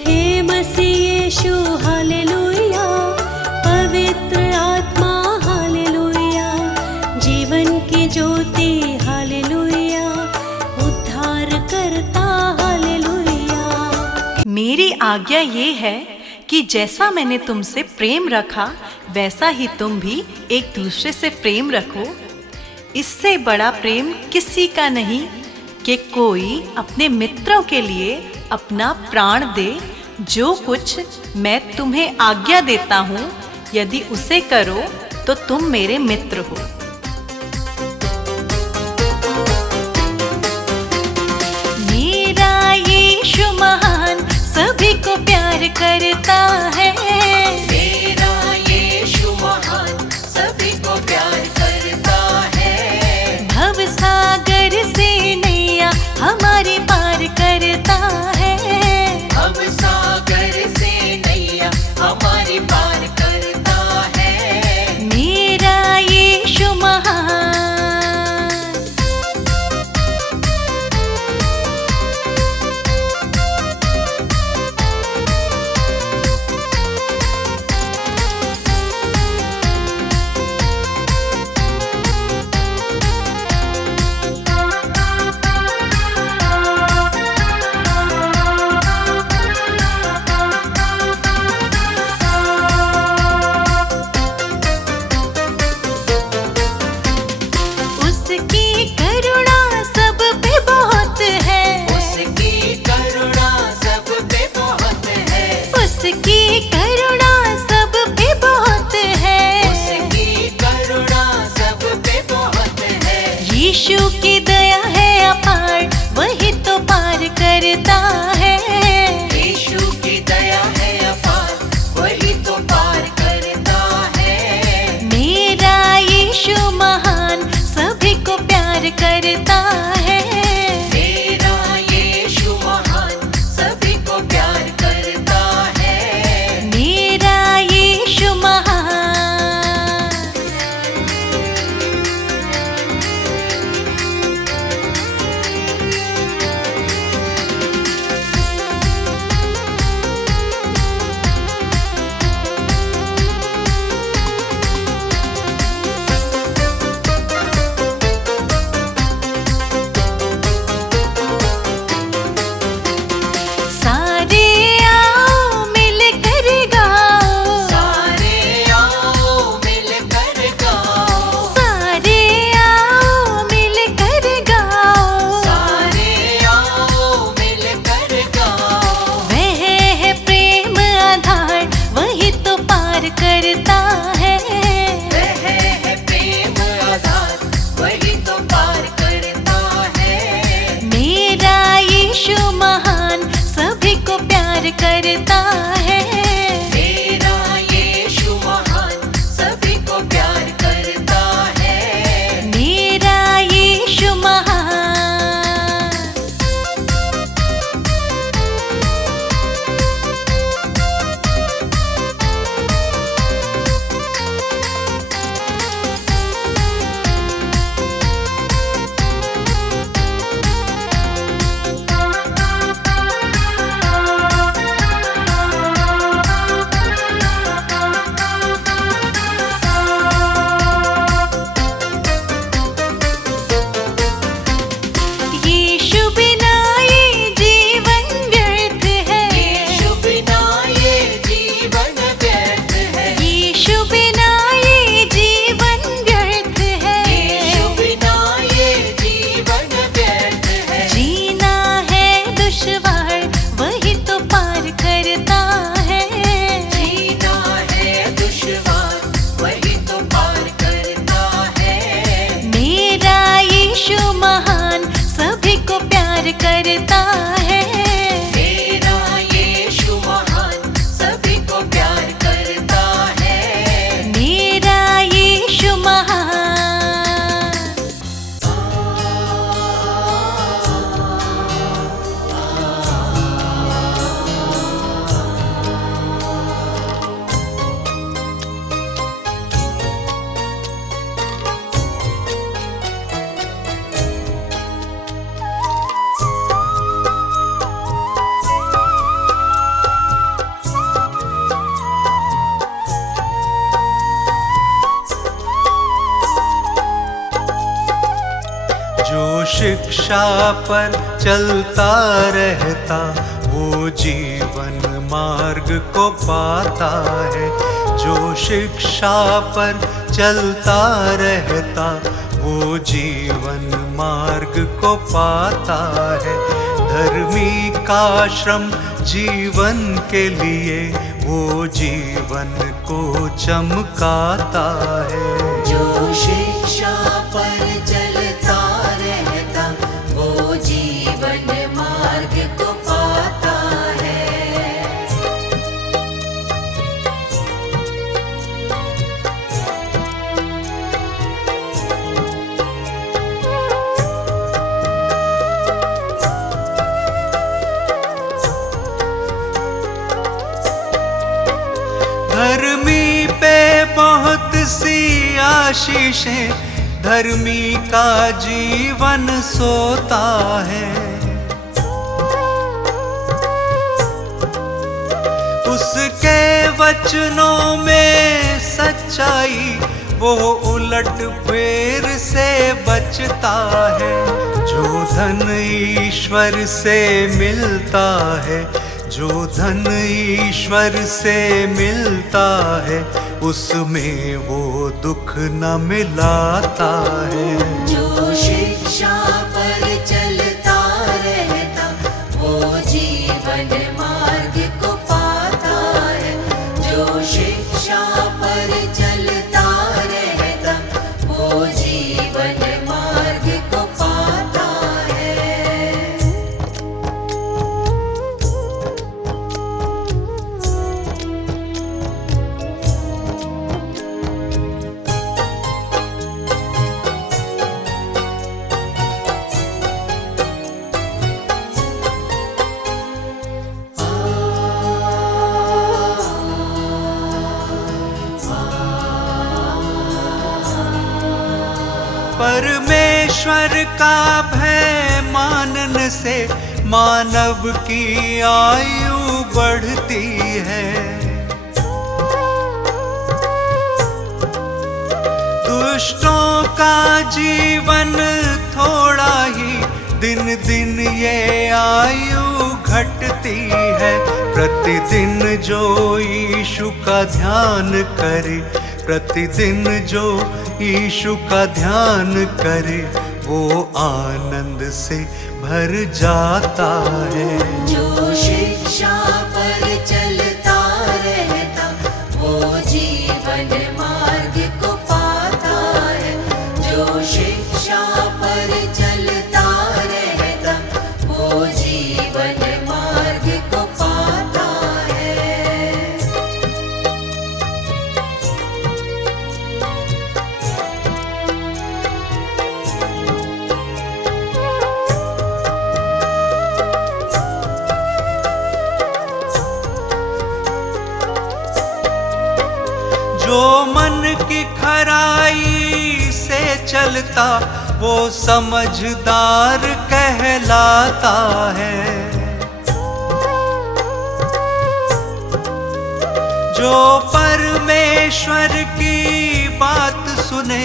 हे मसीह यीशु हालेलुया, पवित्र आत्मा हालेलुया, जीवन की ज्योति हालेलुया, उद्धार करता हालेलुया। मेरी आज्ञा ये है कि जैसा मैंने तुमसे प्रेम रखा वैसा ही तुम भी एक दूसरे से प्रेम रखो। इससे बड़ा प्रेम किसी का नहीं कि कोई अपने मित्रों के लिए अपना प्राण दे। जो कुछ मैं तुम्हें आज्ञा देता हूँ, यदि उसे करो तो तुम मेरे मित्र हो। मेरा यीशु महान सभी को प्यार करता है। मेरा यीशु महान सभी को प्यार करता है। भव सागर से नैया हमारी पार करता है। हम सागर से नैया हमारी पार करता है। मेरा यीशु महान। यीशु की दया है अपार, वही तो पार करता है। यीशु की दया है अपार, वही तो पार करता है। मेरा यीशु महान, सभी को प्यार करता है। मेरा यीशु महान, सभी को प्यार करता है। मेरा यीशु महान। सारे आओ मिलकर गाओ, सारे आओ मिलकर गाओ, सारे आओ मिलकर गाओ। सारे आओ मिलकर गाओ। वह है प्रेम आधार, वही तो पार करता है। वह है प्रेम आधार, वही तो पार करता है। मेरा यीशु महान, सभी को प्यार करता है। मेरा यीशु महान, सभी को प्यार करता है। मेरा यीशु महान। यीशु बिना ये जीवन व्यर्थ है। यीशु बिना ये जीवन व्यर्थ है। यीशु बिना ये जीवन व्यर्थ है। यीशु बिना ये जीवन व्यर्थ है। जीना है दुश्वार, वही तो पार करता है। जीना है दुश्वार, वही तो पार करता है। मेरा यीशु महान, सभी को प्यार करता है। मेरा यीशु महान, सभी को प्यार करता है। मेरा यीशु महान। जो शिक्षा पर चलता रहता, वो जीवन मार्ग को पाता है। जो शिक्षा पर चलता रहता, वो जीवन मार्ग को पाता है। धर्मी का श्रम जीवन के लिए, वो जीवन को चमकाता है। जो शिक्षा पर चलता रहता, वो जीवन मार्ग को पाता है। धर्मी पे बहुत सी आशीषें, धर्मी का जीवन सोता है। उसके वचनों में सच्चाई, वो उलट फेर से बचता है। जो धन ईश्वर से मिलता है, जो धन ईश्वर से मिलता है, उसमें वो दुख न मिलाता है। जो शिक्षा पर चलता रहता, वो जीवन मार्ग को पाता है। जो शिक्षा पर चलता रहता, वो जीवन मार्ग को परमेश्वर का भय मानने से मानव की आयु बढ़ती है। दुष्टों का जीवन थोड़ा ही, दिन दिन ये आयु घटती है। प्रतिदिन जो यीशु का ध्यान करे, प्रतिदिन जो यीशु का ध्यान करे, वो आनंद से भर जाता है। जो शिक्षा पर चलता रहता, वो जीवन मार्ग को पाता है। जो शिक्षा पर चलता रहता, वो जीवन मार्ग को पाता है। जो मन की खराई से चलता, वो समझदार कहलाता है। जो परमेश्वर की बात सुने,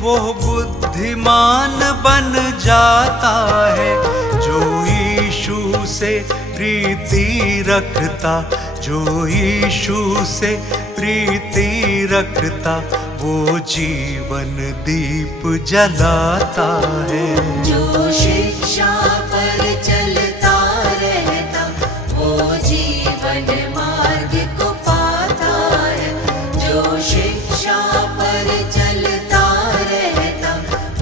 वो बुद्धिमान बन जाता है। जो यीशु से प्रीति रखता, जो यीशु से प्रीति रखता, वो जीवन दीप जलाता है। जो शिक्षा पर चलता रहता, वो जीवन मार्ग को पाता है। जो शिक्षा पर चलता रहता,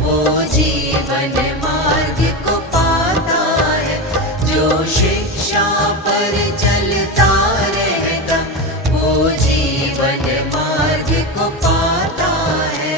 वो जीवन मार्ग को पाता है। जो शिक्षा पर चलता रहता, वो जीवन मार्ग को पाता है।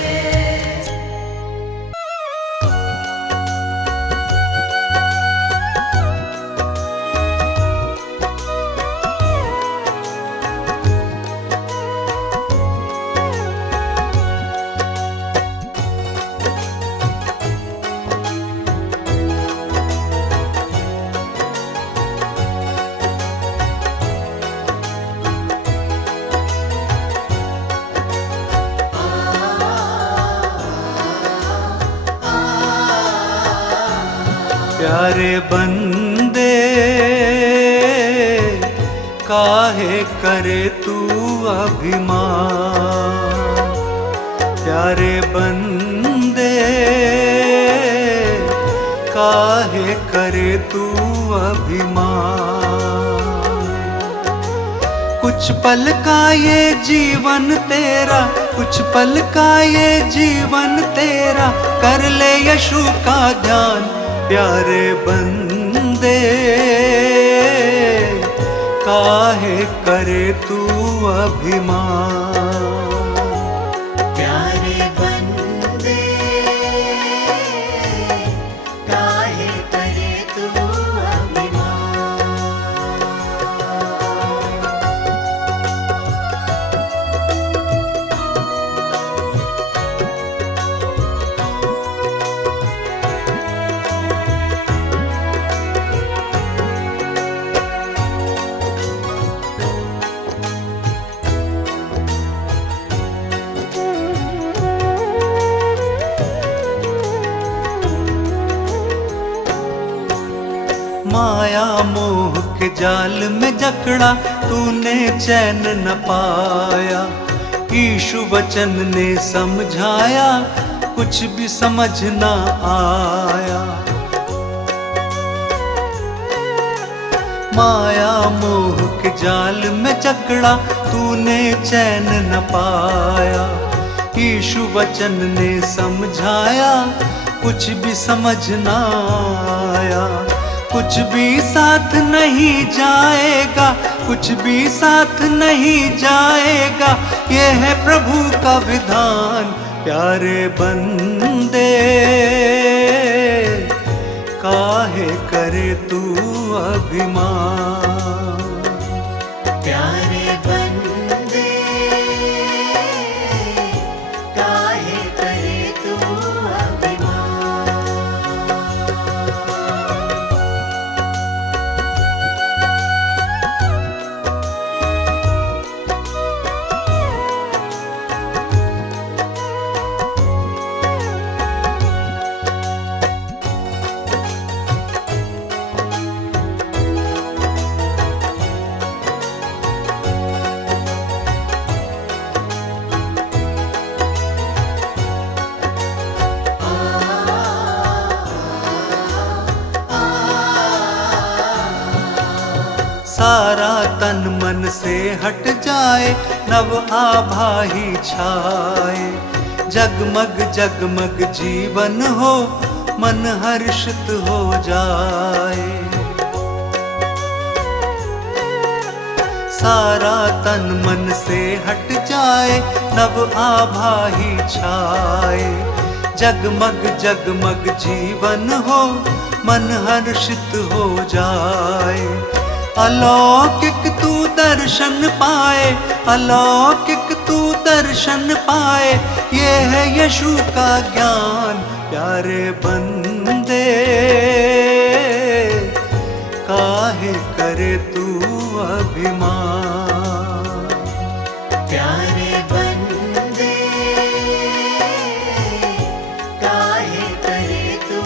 प्यारे बंदे, काहे करे तू अभिमान। प्यारे बंदे, काहे करे तू अभिमान। कुछ पल का ये जीवन तेरा, कुछ पल का ये जीवन तेरा, कर ले यीशु का ध्यान। प्यारे बंदे, काहे करे तू अभिमान। प्यारे बंदे, काहे करे तू अभिमान। माया मोह के जाल में जकड़ा तूने चैन न पाया। यीशु वचन ने समझाया, कुछ भी समझ न आया। माया मोह के जाल में जकड़ा तूने चैन न पाया। यीशु वचन ने समझाया, कुछ भी समझ न आया। कुछ भी साथ नहीं जाएगा, कुछ भी साथ नहीं जाएगा, ये है प्रभु का विधान। प्यारे बंदे, काहे करे तू अभिमान। प्यारे बंदे, काहे करे तू अभिमान। सारा तन मन से हट जाए, नव आभा ही छाए। जगमग जगमग जीवन हो, मन हर्षित हो जाए। सारा तन मन से हट जाए, नव आभा ही छाए। जगमग जगमग जीवन हो, मन हर्षित हो जाए। अलौकिक तू दर्शन पाए, अलौकिक तू दर्शन पाए, ये है यीशु का ज्ञान। प्यारे बंदे काहे करे तू अभिमान। प्यारे बंदे काहे करे तू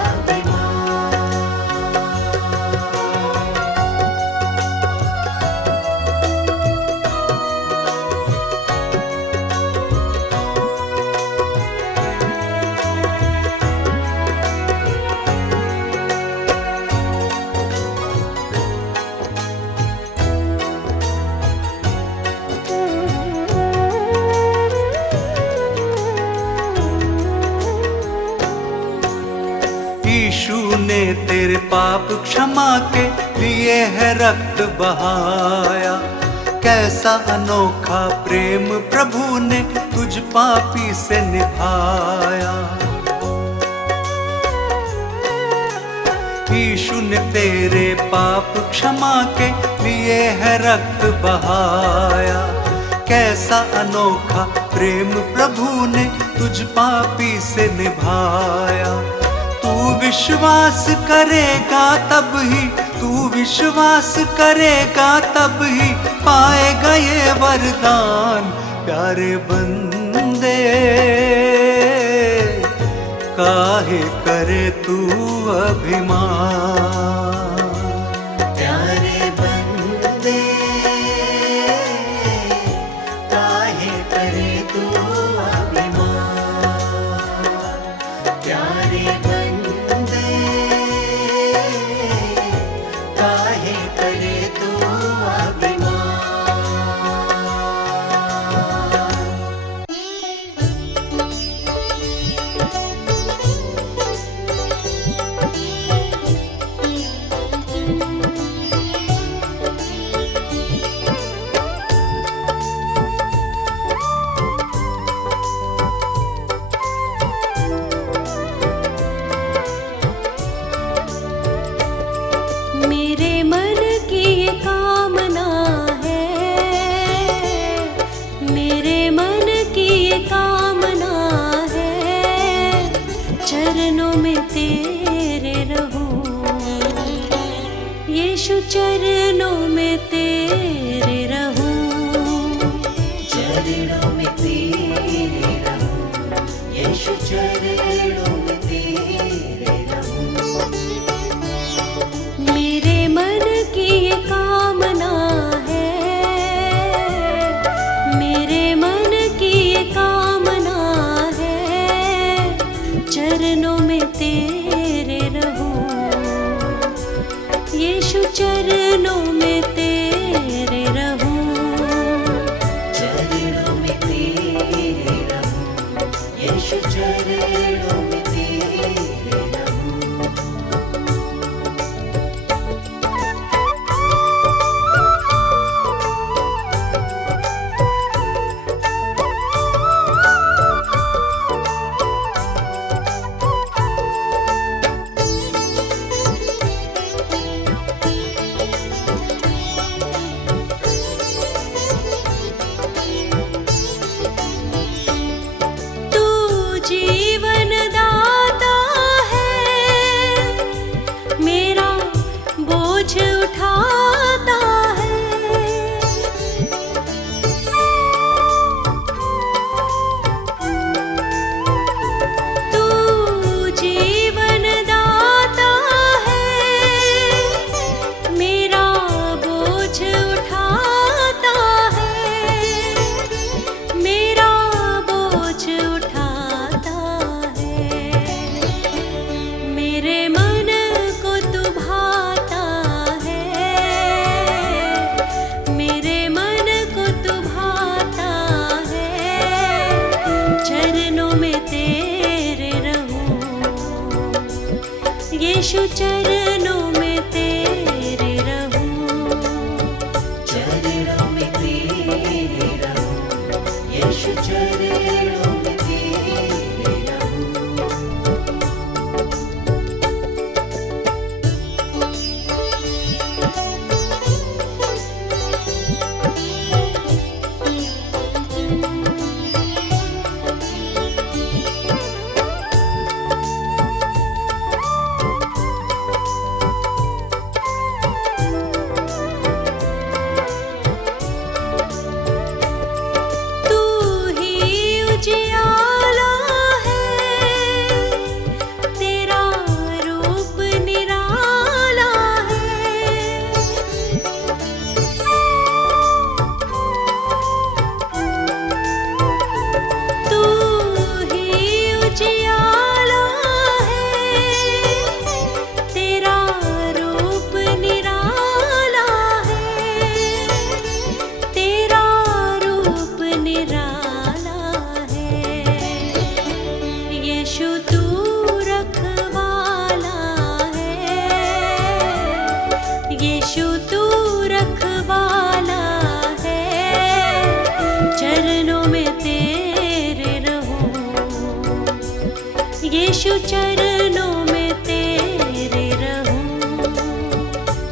अभिमान। यीशु ने तेरे पाप क्षमा के लिए है रक्त बहाया। कैसा अनोखा प्रेम प्रभु ने तुझ पापी से निभाया। यीशु ने तेरे पाप क्षमा के लिए है रक्त बहाया। कैसा अनोखा प्रेम प्रभु ने तुझ पापी से निभाया। तू विश्वास करेगा तब ही, तू विश्वास करेगा तब ही पाएगा ये वरदान। प्यारे बंदे काहे करे तू अभिमान। प्यारे बंदे काहे करे तू अभिमान। प्यारे बंदे काहे करे तू अभिमान। मेरे मन की ये कामना है, मेरे मन की ये कामना है, चरणों में तेरे रहूं, यीशु चरणों में तेरे रहूं। चरणों में तेरे रहूं, यीशु चरणों में तेरे रहूं। मेरे मन की ये कामना है, मेरे मन की ये कामना है, चरणों में तेरे रहूं, यीशु चरणों में तेरे रहूं। चरणों में तेरे चरणों में तेरे रहूं, चरणों में तेरे रहूं, यीशु चरणों में तेरे रहूं। तू ही उजियाला है, तेरा रूप निराला है। तू ही उजियाला है, तेरा रूप निराला है, तेरा रूप निराला है। यीशु तू रखवाला है, यीशु तू रखवाला है। चरणों में तेरे रहूं, यीशु चरणों में तेरे रहूं।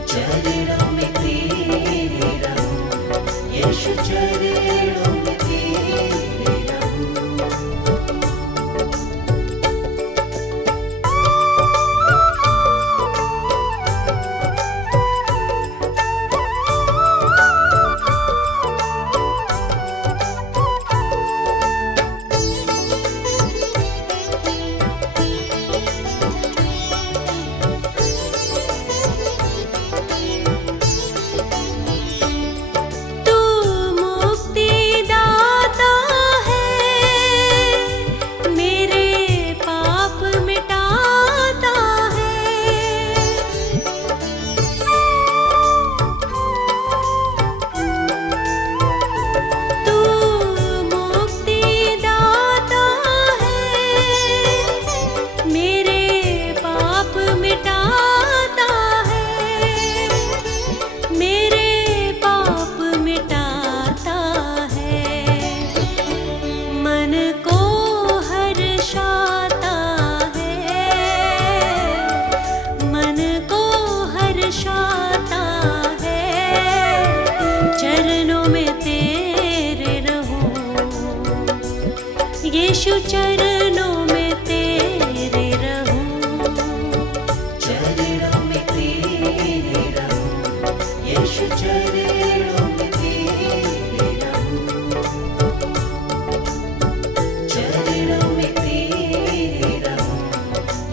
चरणों में तेरे रहूं, यीशु चरणों में तेरे रहूं। तू मुक्तिदाता है, मेरे पाप मिटाता है। तू मुक्तिदाता है, मेरे पाप मिटाता है, मेरे पाप मिटाता है। मन को हर्षाता है, मन को हर्षाता है। चरणों में तेरे रहूं, यीशु चरणों में तेरे रहूं। चरणों में तेरे रहूं, यीशु चरणों में तेरे रहूं। चरणों में तेरे रहूं,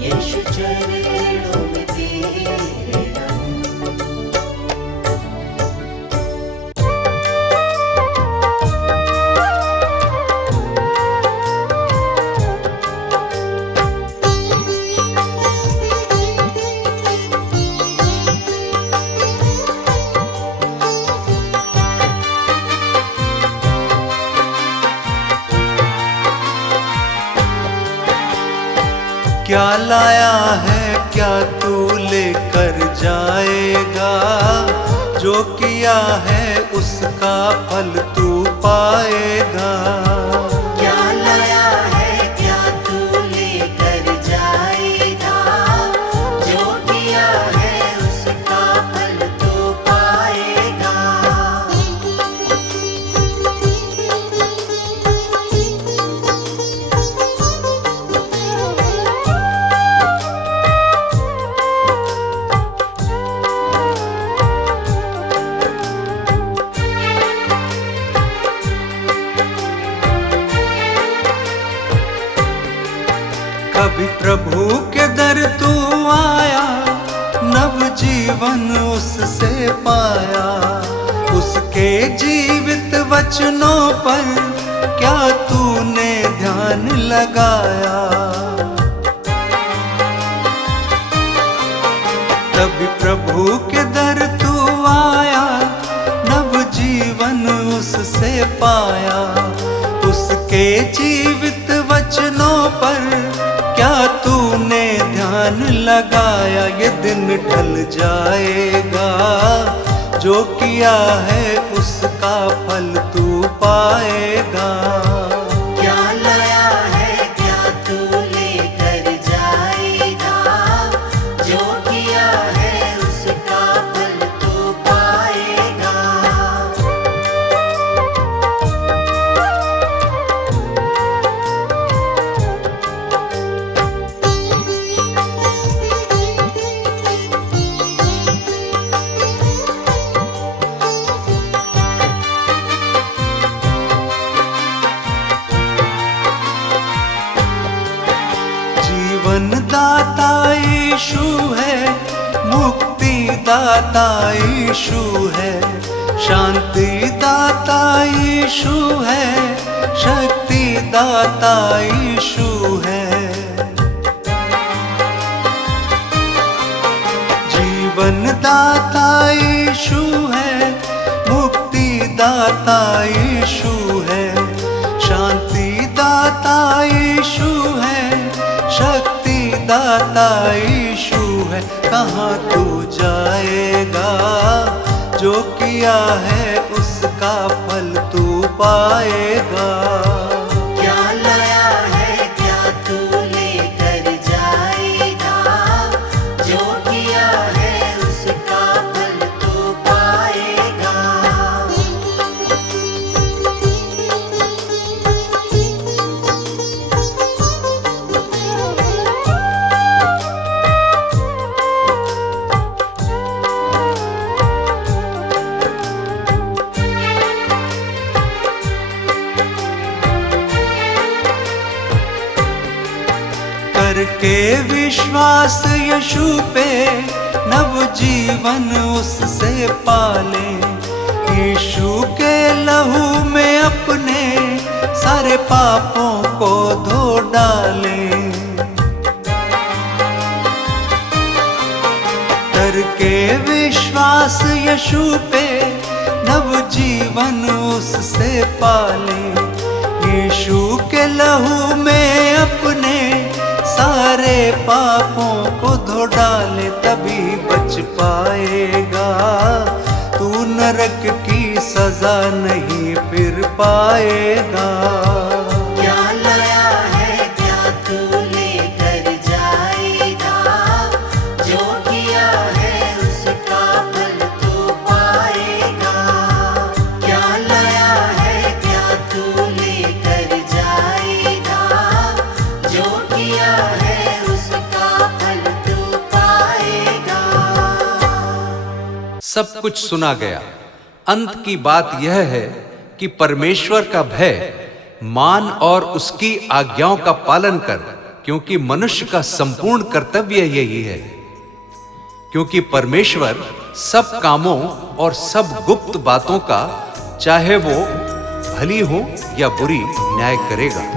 यीशु चरणों में तेरे रहूं। क्या लाया है क्या तू लेकर जाएगा, जो किया है उसका फल तू पाएगा। क्या लाया है क्या तू लेकर जाएगा, जो किया है उसका फल तू पाएगा। कभी प्रभु के दर तू आया, नव जीवन उससे पाया। उसके जीवित वचनों पर क्या तूने ध्यान लगाया। तभी प्रभु के दर तू आया, नव जीवन उससे पाया। उसके जीवित वचनों पर क्या तूने ध्यान लगाया ये दिन ढल जाएगा, जो किया है उसका फल तू पाएगा। क्या लाया है क्या तू लेकर जाएगा, जो किया है उसका फल तू पाएगा। जीवन दाता यीशु है, मुक्ति दाता यीशु है, शांति दाता यीशु है, शक्ति दाता यीशु है। जीवन दाता यीशु है, मुक्ति दाता यीशु है, शांति दाता यीशु है, शक्ति दाता यीशु है। कहाँ तू जाएगा, जो किया है उसका फल तू पाएगा। क्या लाया है क्या तू लेकर जाएगा, जो किया है उसका फल तू पाएगा। करके विश्वास यीशु पे, नव जीवन उससे पाले। यीशु के लहू में अपने सारे पापों को धो डाले। करके विश्वास यीशु पे, नव जीवन उससे पाले। यीशु के लहू में अपने सारे पापों को धो डाले, तभी बच पाएगा तू, नरक की सजा नहीं फिर पाएगा। क्या लाया है क्या तू लेकर जाएगा, जो किया है उसका फल तू पाएगा। क्या लाया है क्या तू लेकर जाएगा, जो किया है उसका फल तू पाएगा। सब कुछ सुना गया। अंत की बात यह है कि परमेश्वर का भय मान और उसकी आज्ञाओं का पालन कर, क्योंकि मनुष्य का संपूर्ण कर्तव्य यही है। क्योंकि परमेश्वर सब कामों और सब गुप्त बातों का, चाहे वो भली हो या बुरी, न्याय करेगा।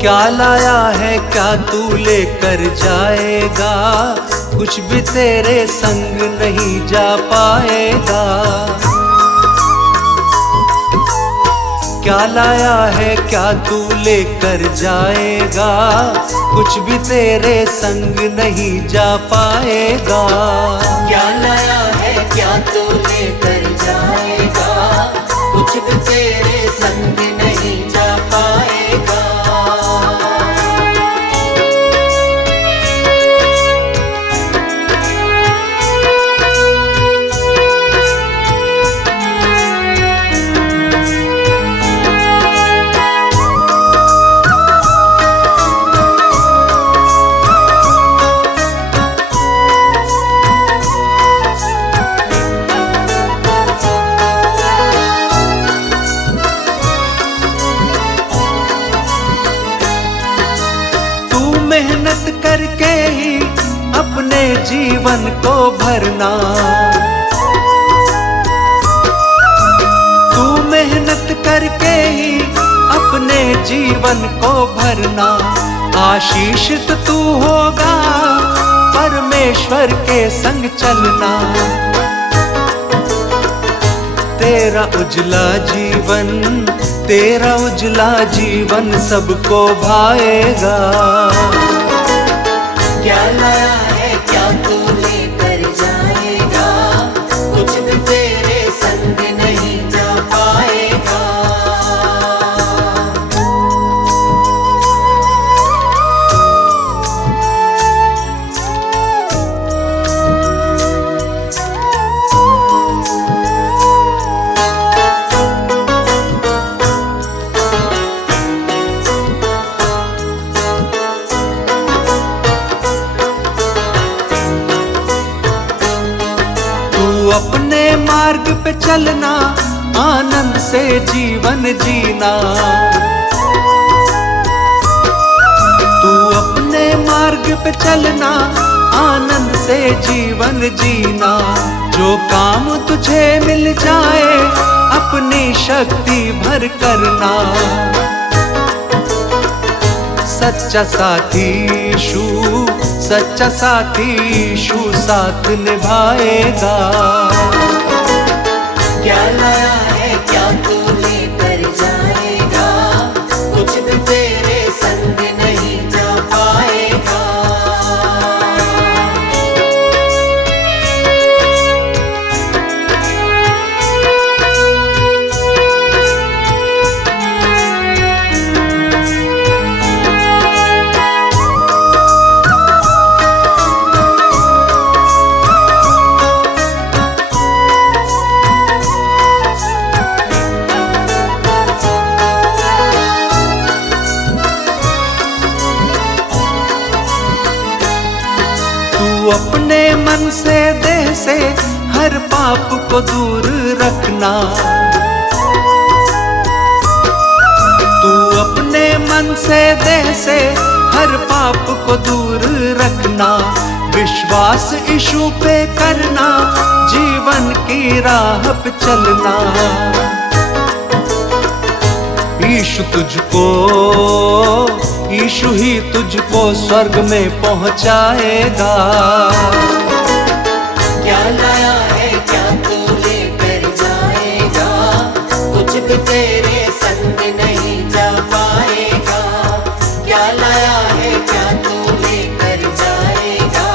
क्या लाया है क्या तू लेकर जाएगा, कुछ भी तेरे संग नहीं जा पाएगा। क्या लाया है क्या तू लेकर जाएगा, कुछ भी तेरे संग नहीं जा पाएगा। क्या लाया है क्या तू लेकर जाएगा, कुछ भी तेरे संग नहीं जा पाएगा। मेहनत करके ही अपने जीवन को भरना, तू मेहनत करके ही अपने जीवन को भरना। आशीषित तू होगा परमेश्वर के संग चलना। तेरा उजला जीवन, तेरा उजला जीवन सबको भाएगा। क्या लाया है क्या तू लेकर जाएगा, कुछ भी तेरे संग नहीं जा पाएगा। अपने मार्ग पे चलना, आनंद से जीवन जीना। तू अपने मार्ग पे चलना, आनंद से जीवन जीना। जो काम तुझे मिल जाए अपनी शक्ति भर करना। सच्चा साथी यीशु, सच्चा साथी यीशु साथ निभाएगा। क्या लाया है क्या तू लेकर जाएगा, कुछ भी तेरे संग नहीं जा पाएगा। अपने मन से देह से हर पाप को दूर रखना। तू अपने मन से देह से हर पाप को दूर रखना। विश्वास यीशु पे करना, जीवन की राह पे चलना। यीशु तुझको, यीशु ही तुझको स्वर्ग में पहुंचाएगा। क्या लाया है क्या तू लेकर जाएगा, कुछ भी तेरे संग नहीं जा पाएगा। क्या लाया है क्या तू लेकर जाएगा,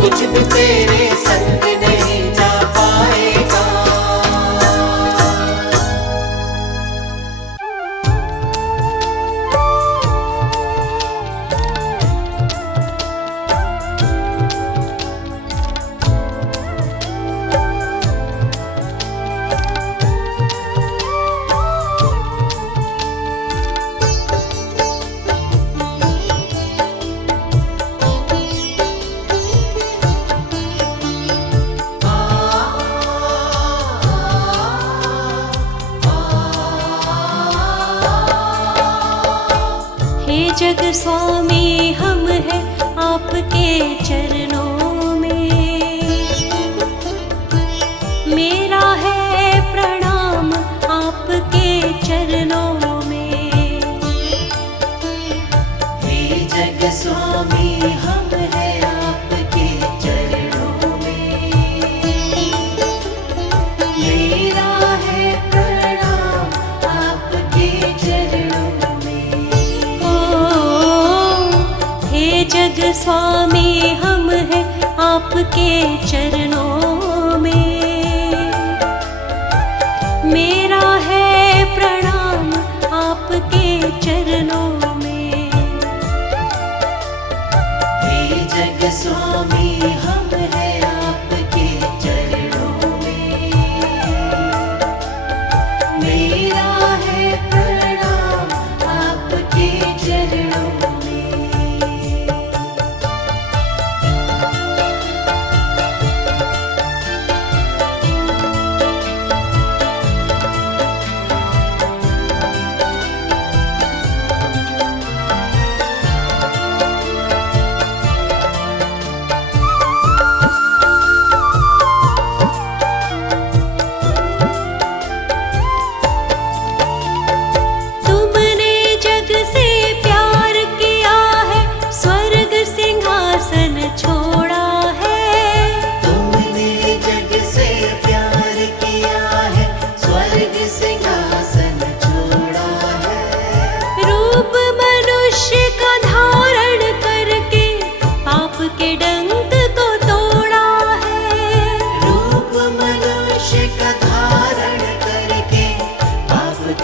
कुछ भी तेरे संग नहीं जा पाएगा। जग स्वामी हम हैं आपके चरणों में, मेरा है प्रणाम आपके चरणों में। हे जग स्वामी हम हैं आपके चरणों में, मेरा है प्रणाम आपके चरणों में। जग स्वामी हम हैं आपके चरणों में, मेरा है प्रणाम आपके चरणों में। हे जग स्वामी हम हैं आपके चरणों में, मेरा है प्रणाम आपके चरणों में।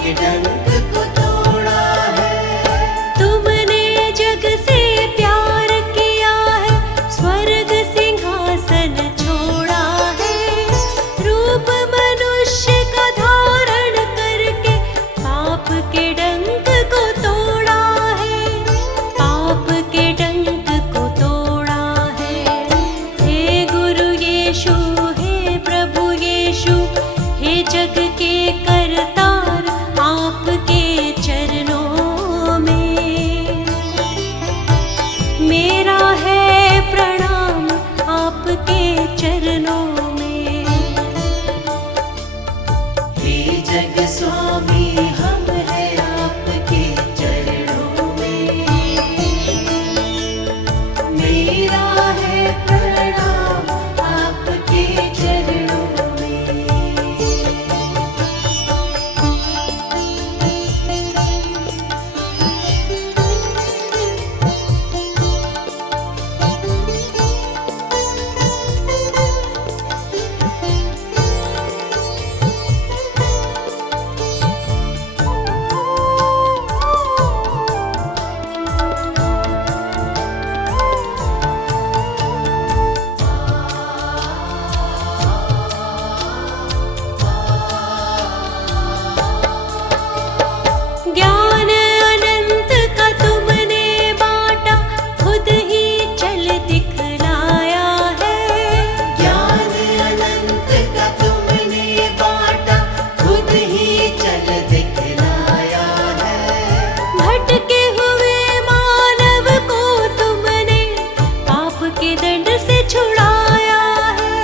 के डंक को तोड़ा है। तुमने जग से प्यार किया है, स्वर्ग सिंहासन छोड़ा है। रूप मनुष्य का धारण करके पाप के डंक को तोड़ा है, पाप के डंक को तोड़ा है। हे गुरु यीशु, हे प्रभु यीशु, हे जग के करतार, आपके चरणों में मेरा है प्रणाम, आपके चरणों में। हे जग स्वामी हम हैं आपके चरणों में, मेरा है प्रणाम आपके चरणों में। ज्ञान अनंत का तुमने बांटा, खुद ही चल दिखलाया है। ज्ञान अनंत का तुमने बांटा, खुद ही चल दिखलाया है। भटके हुए मानव को तुमने पाप के दंड से छुड़ाया है।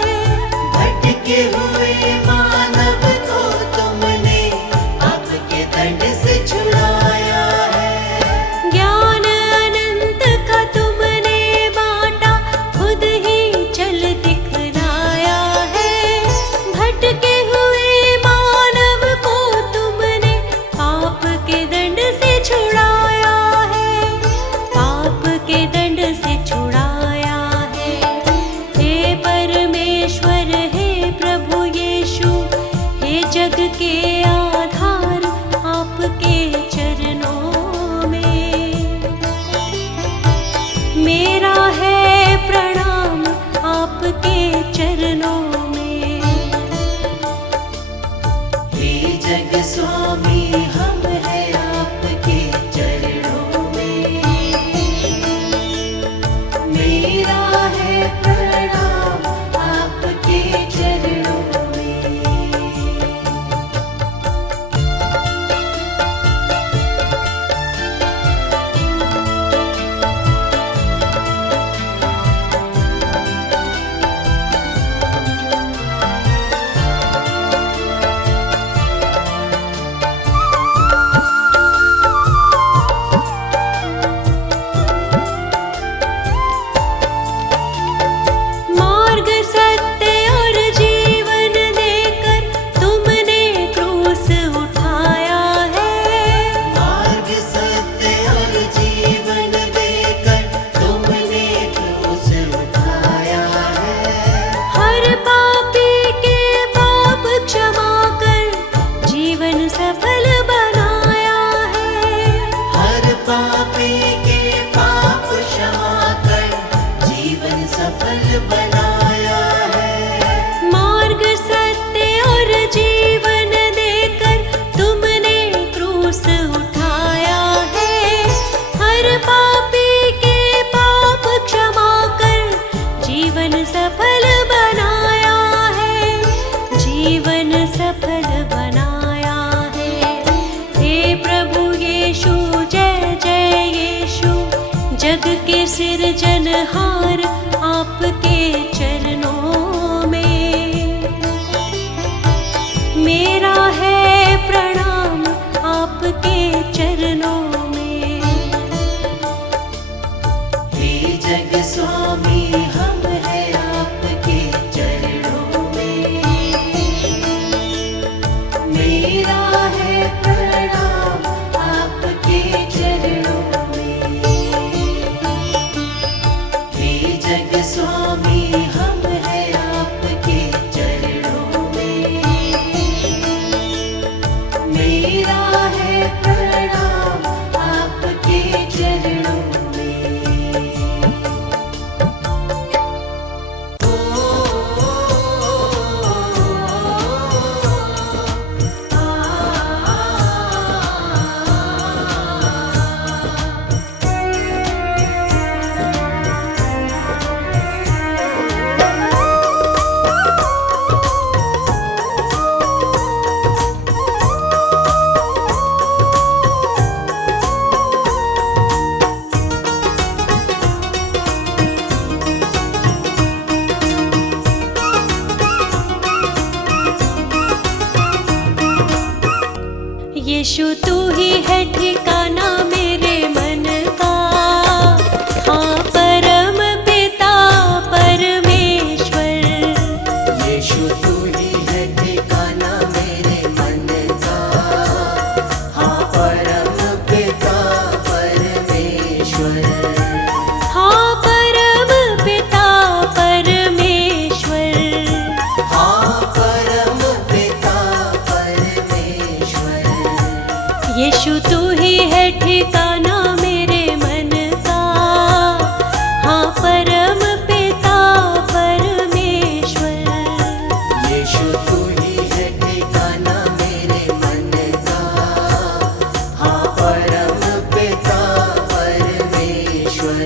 भटके हुए मानव को तुमने पाप के दंड से छुड़ाया है। ज्ञान अनंत का तुमने बांटा, खुद ही चल दिखलाया है। भटके हुए मानव को तुमने पाप के दंड से छुड़ाया है, पाप के दंड से छुड़ाया है। हे परमेश्वर, हे प्रभु यीशु, हे जग के आधार, आपके चरणों में मेरा है प्रणाम, आपके चरणों में। हे जग स्वामी हम हैं आपके चरणों में, मेरा है प्रणाम आपके चरणों में। मार्ग सत्य और जीवन देकर तुमने क्रूस उठाया है। मार्ग सत्य और जीवन देकर तुमने क्रूस उठाया है। हर पापी के पाप क्षमा कर जीवन सफल बनाया है। हर पापी के पाप क्षमा कर जीवन सफल बनाया है। मार्ग सत्य और जीवन देकर तुमने क्रूस उठाया है। हर पापी के पाप क्षमा कर जीवन सफल बनाया है, जीवन सफल बनाया है। हे प्रभु यीशु, जय जय यीशु, जग के सिरजनहार, आपके चरणों में मेरा है प्रणाम, आपके चरणों में। हे जग स्वामी हम हैं आपके चरणों में, मेरा है प्रणाम आपके चरणों में। हे मेरा है प्रणाम आपके चरणों में। यीशु तू ही है ठिकाना मेरे मन का, हाँ परम पिता परमेश्वर। यीशु तू ही है ठिकाना मेरे मन का, हाँ परम पिता परमेश्वर। हाँ परम पिता परमेश्वर। हाँ परम पिता परमेश्वर। यीशु तू ही है ठिकाना मेरे मन का, हाँ परम पिता परमेश्वर। यीशु तू ही है ठिकाना मेरे मन का, हाँ परम पिता परमेश्वर।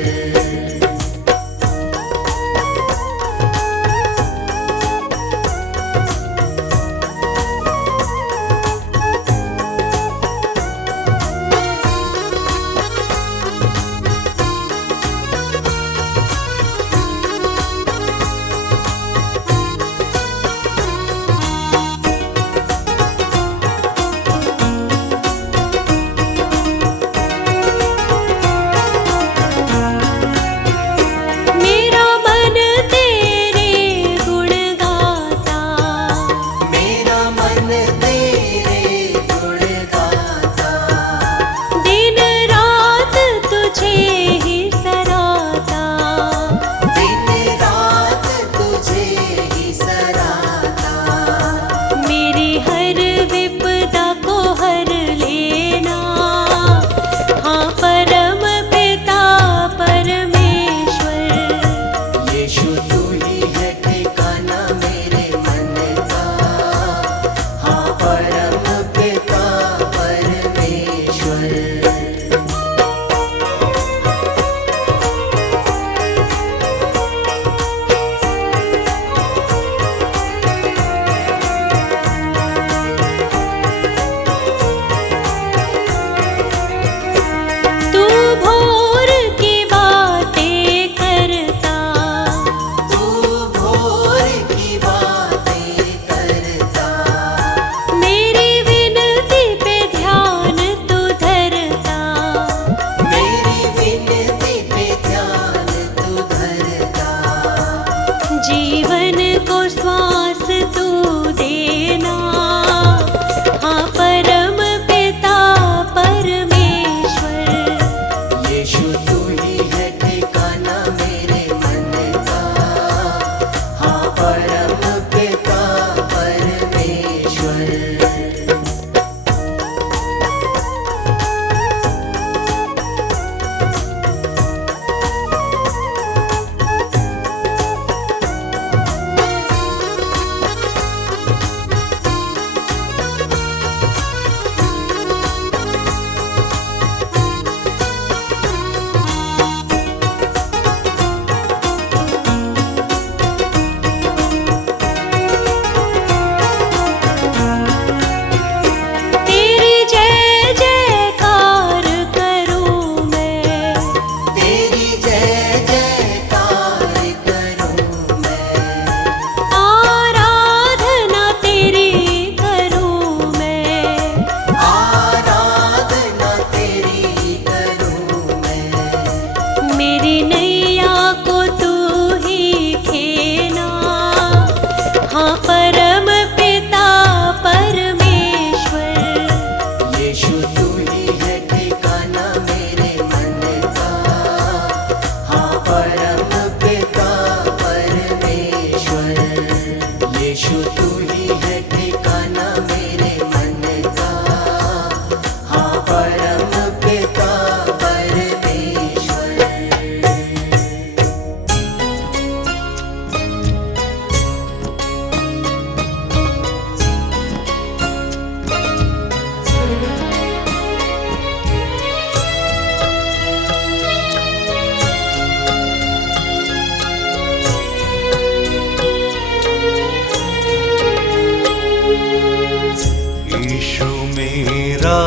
मेरा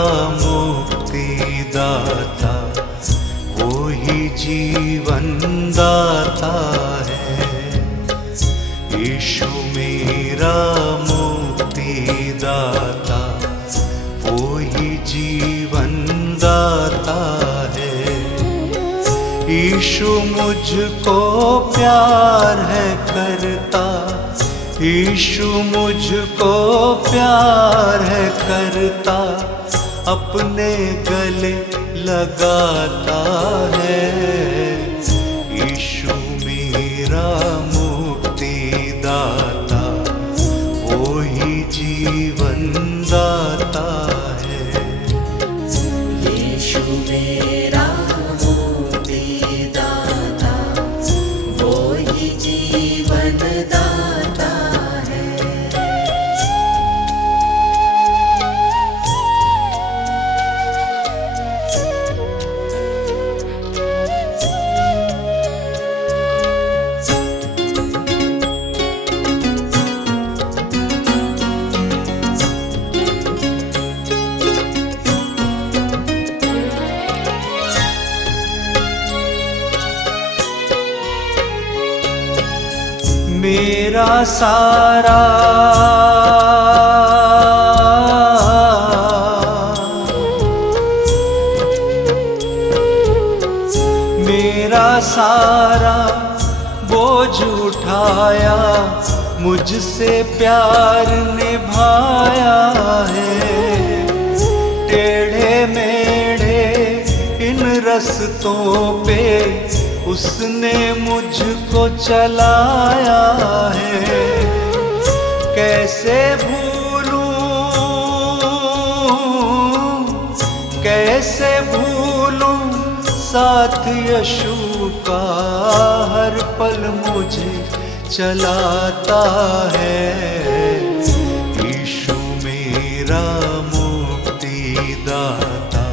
मुक्ति दाता, वो ही जीवन दाता है। यीशु मेरा मुक्ति दाता, वो ही जीवन दाता है। यीशु मुझको प्यार है करता, यीशु मुझको प्यार है करता, अपने गले लगाता है। यीशु मेरा मुक्ति दाता, वो ही जीवन दाता है। यीशु मेरा मुक्ति दाता, वो ही जीवन दाता है। मेरा सारा बोझ उठाया, मुझसे प्यार निभाया है। टेढ़े मेढ़े इन रस्तों पे उसने मुझको चलाया है। कैसे भूलूं साथ यीशु का, हर पल मुझे चलाता है। यीशु मेरा मुक्ति दाता,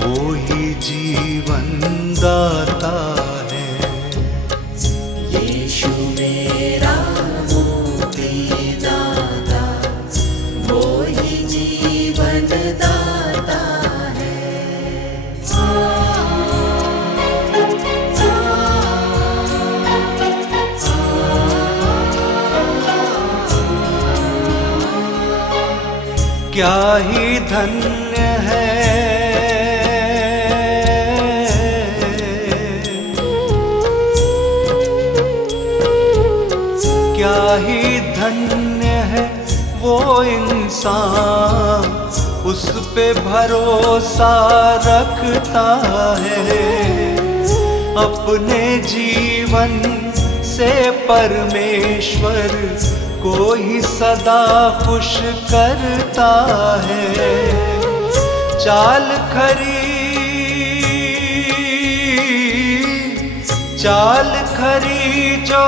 वो ही जीवन दाता है। यीशु मेरा मुक्ति दाता, वो ही जीवन दाता है। क्या ही धन्य है, क्या ही धन्य है वो इंसान, उस पे भरोसा रखता है। अपने जीवन से परमेश्वर को ही सदा खुश करता है। चाल खरी जो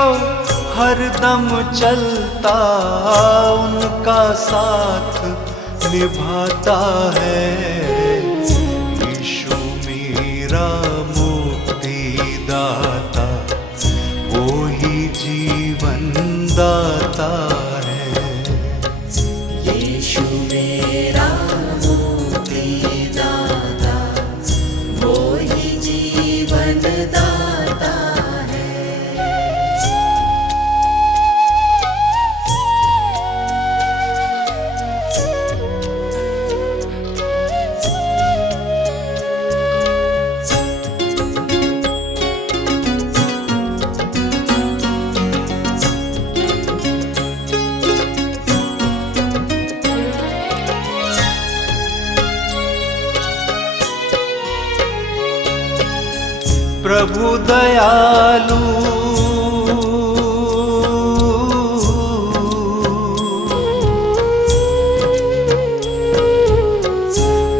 हरदम चलता, उनका साथ निभाता है। यीशु मेरा मुक्ति दाता, वो ही जीवन दाता है। यीशु मेरा मुक्ति दाता, वो ही जीवन दाता है। प्रभु दयालु,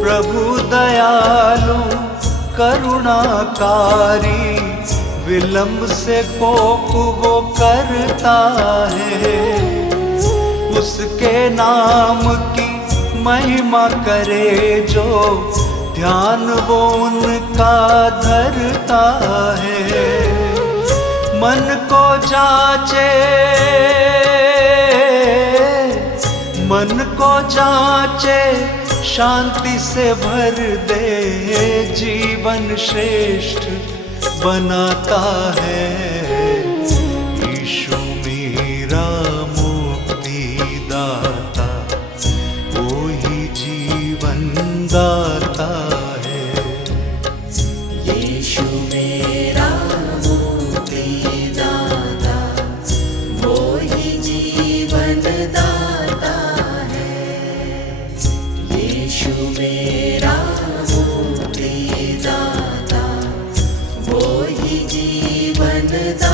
प्रभु दयालु करुणाकारी, विलंब से कोप वो करता है। उसके नाम की महिमा करे जो, ध्यान वो उनका धरता है। मन को जांचे मन को जांचे शांति से भर दे, जीवन श्रेष्ठ बनाता है। यीशु मेरा मुक्ति दाता, वो ही जीवन दाता है। यीशु मेरा मुक्ति दाता, वो ही जीवन दाता है। यीशु मेरा मुक्ति दाता, वो ही जीवन दाता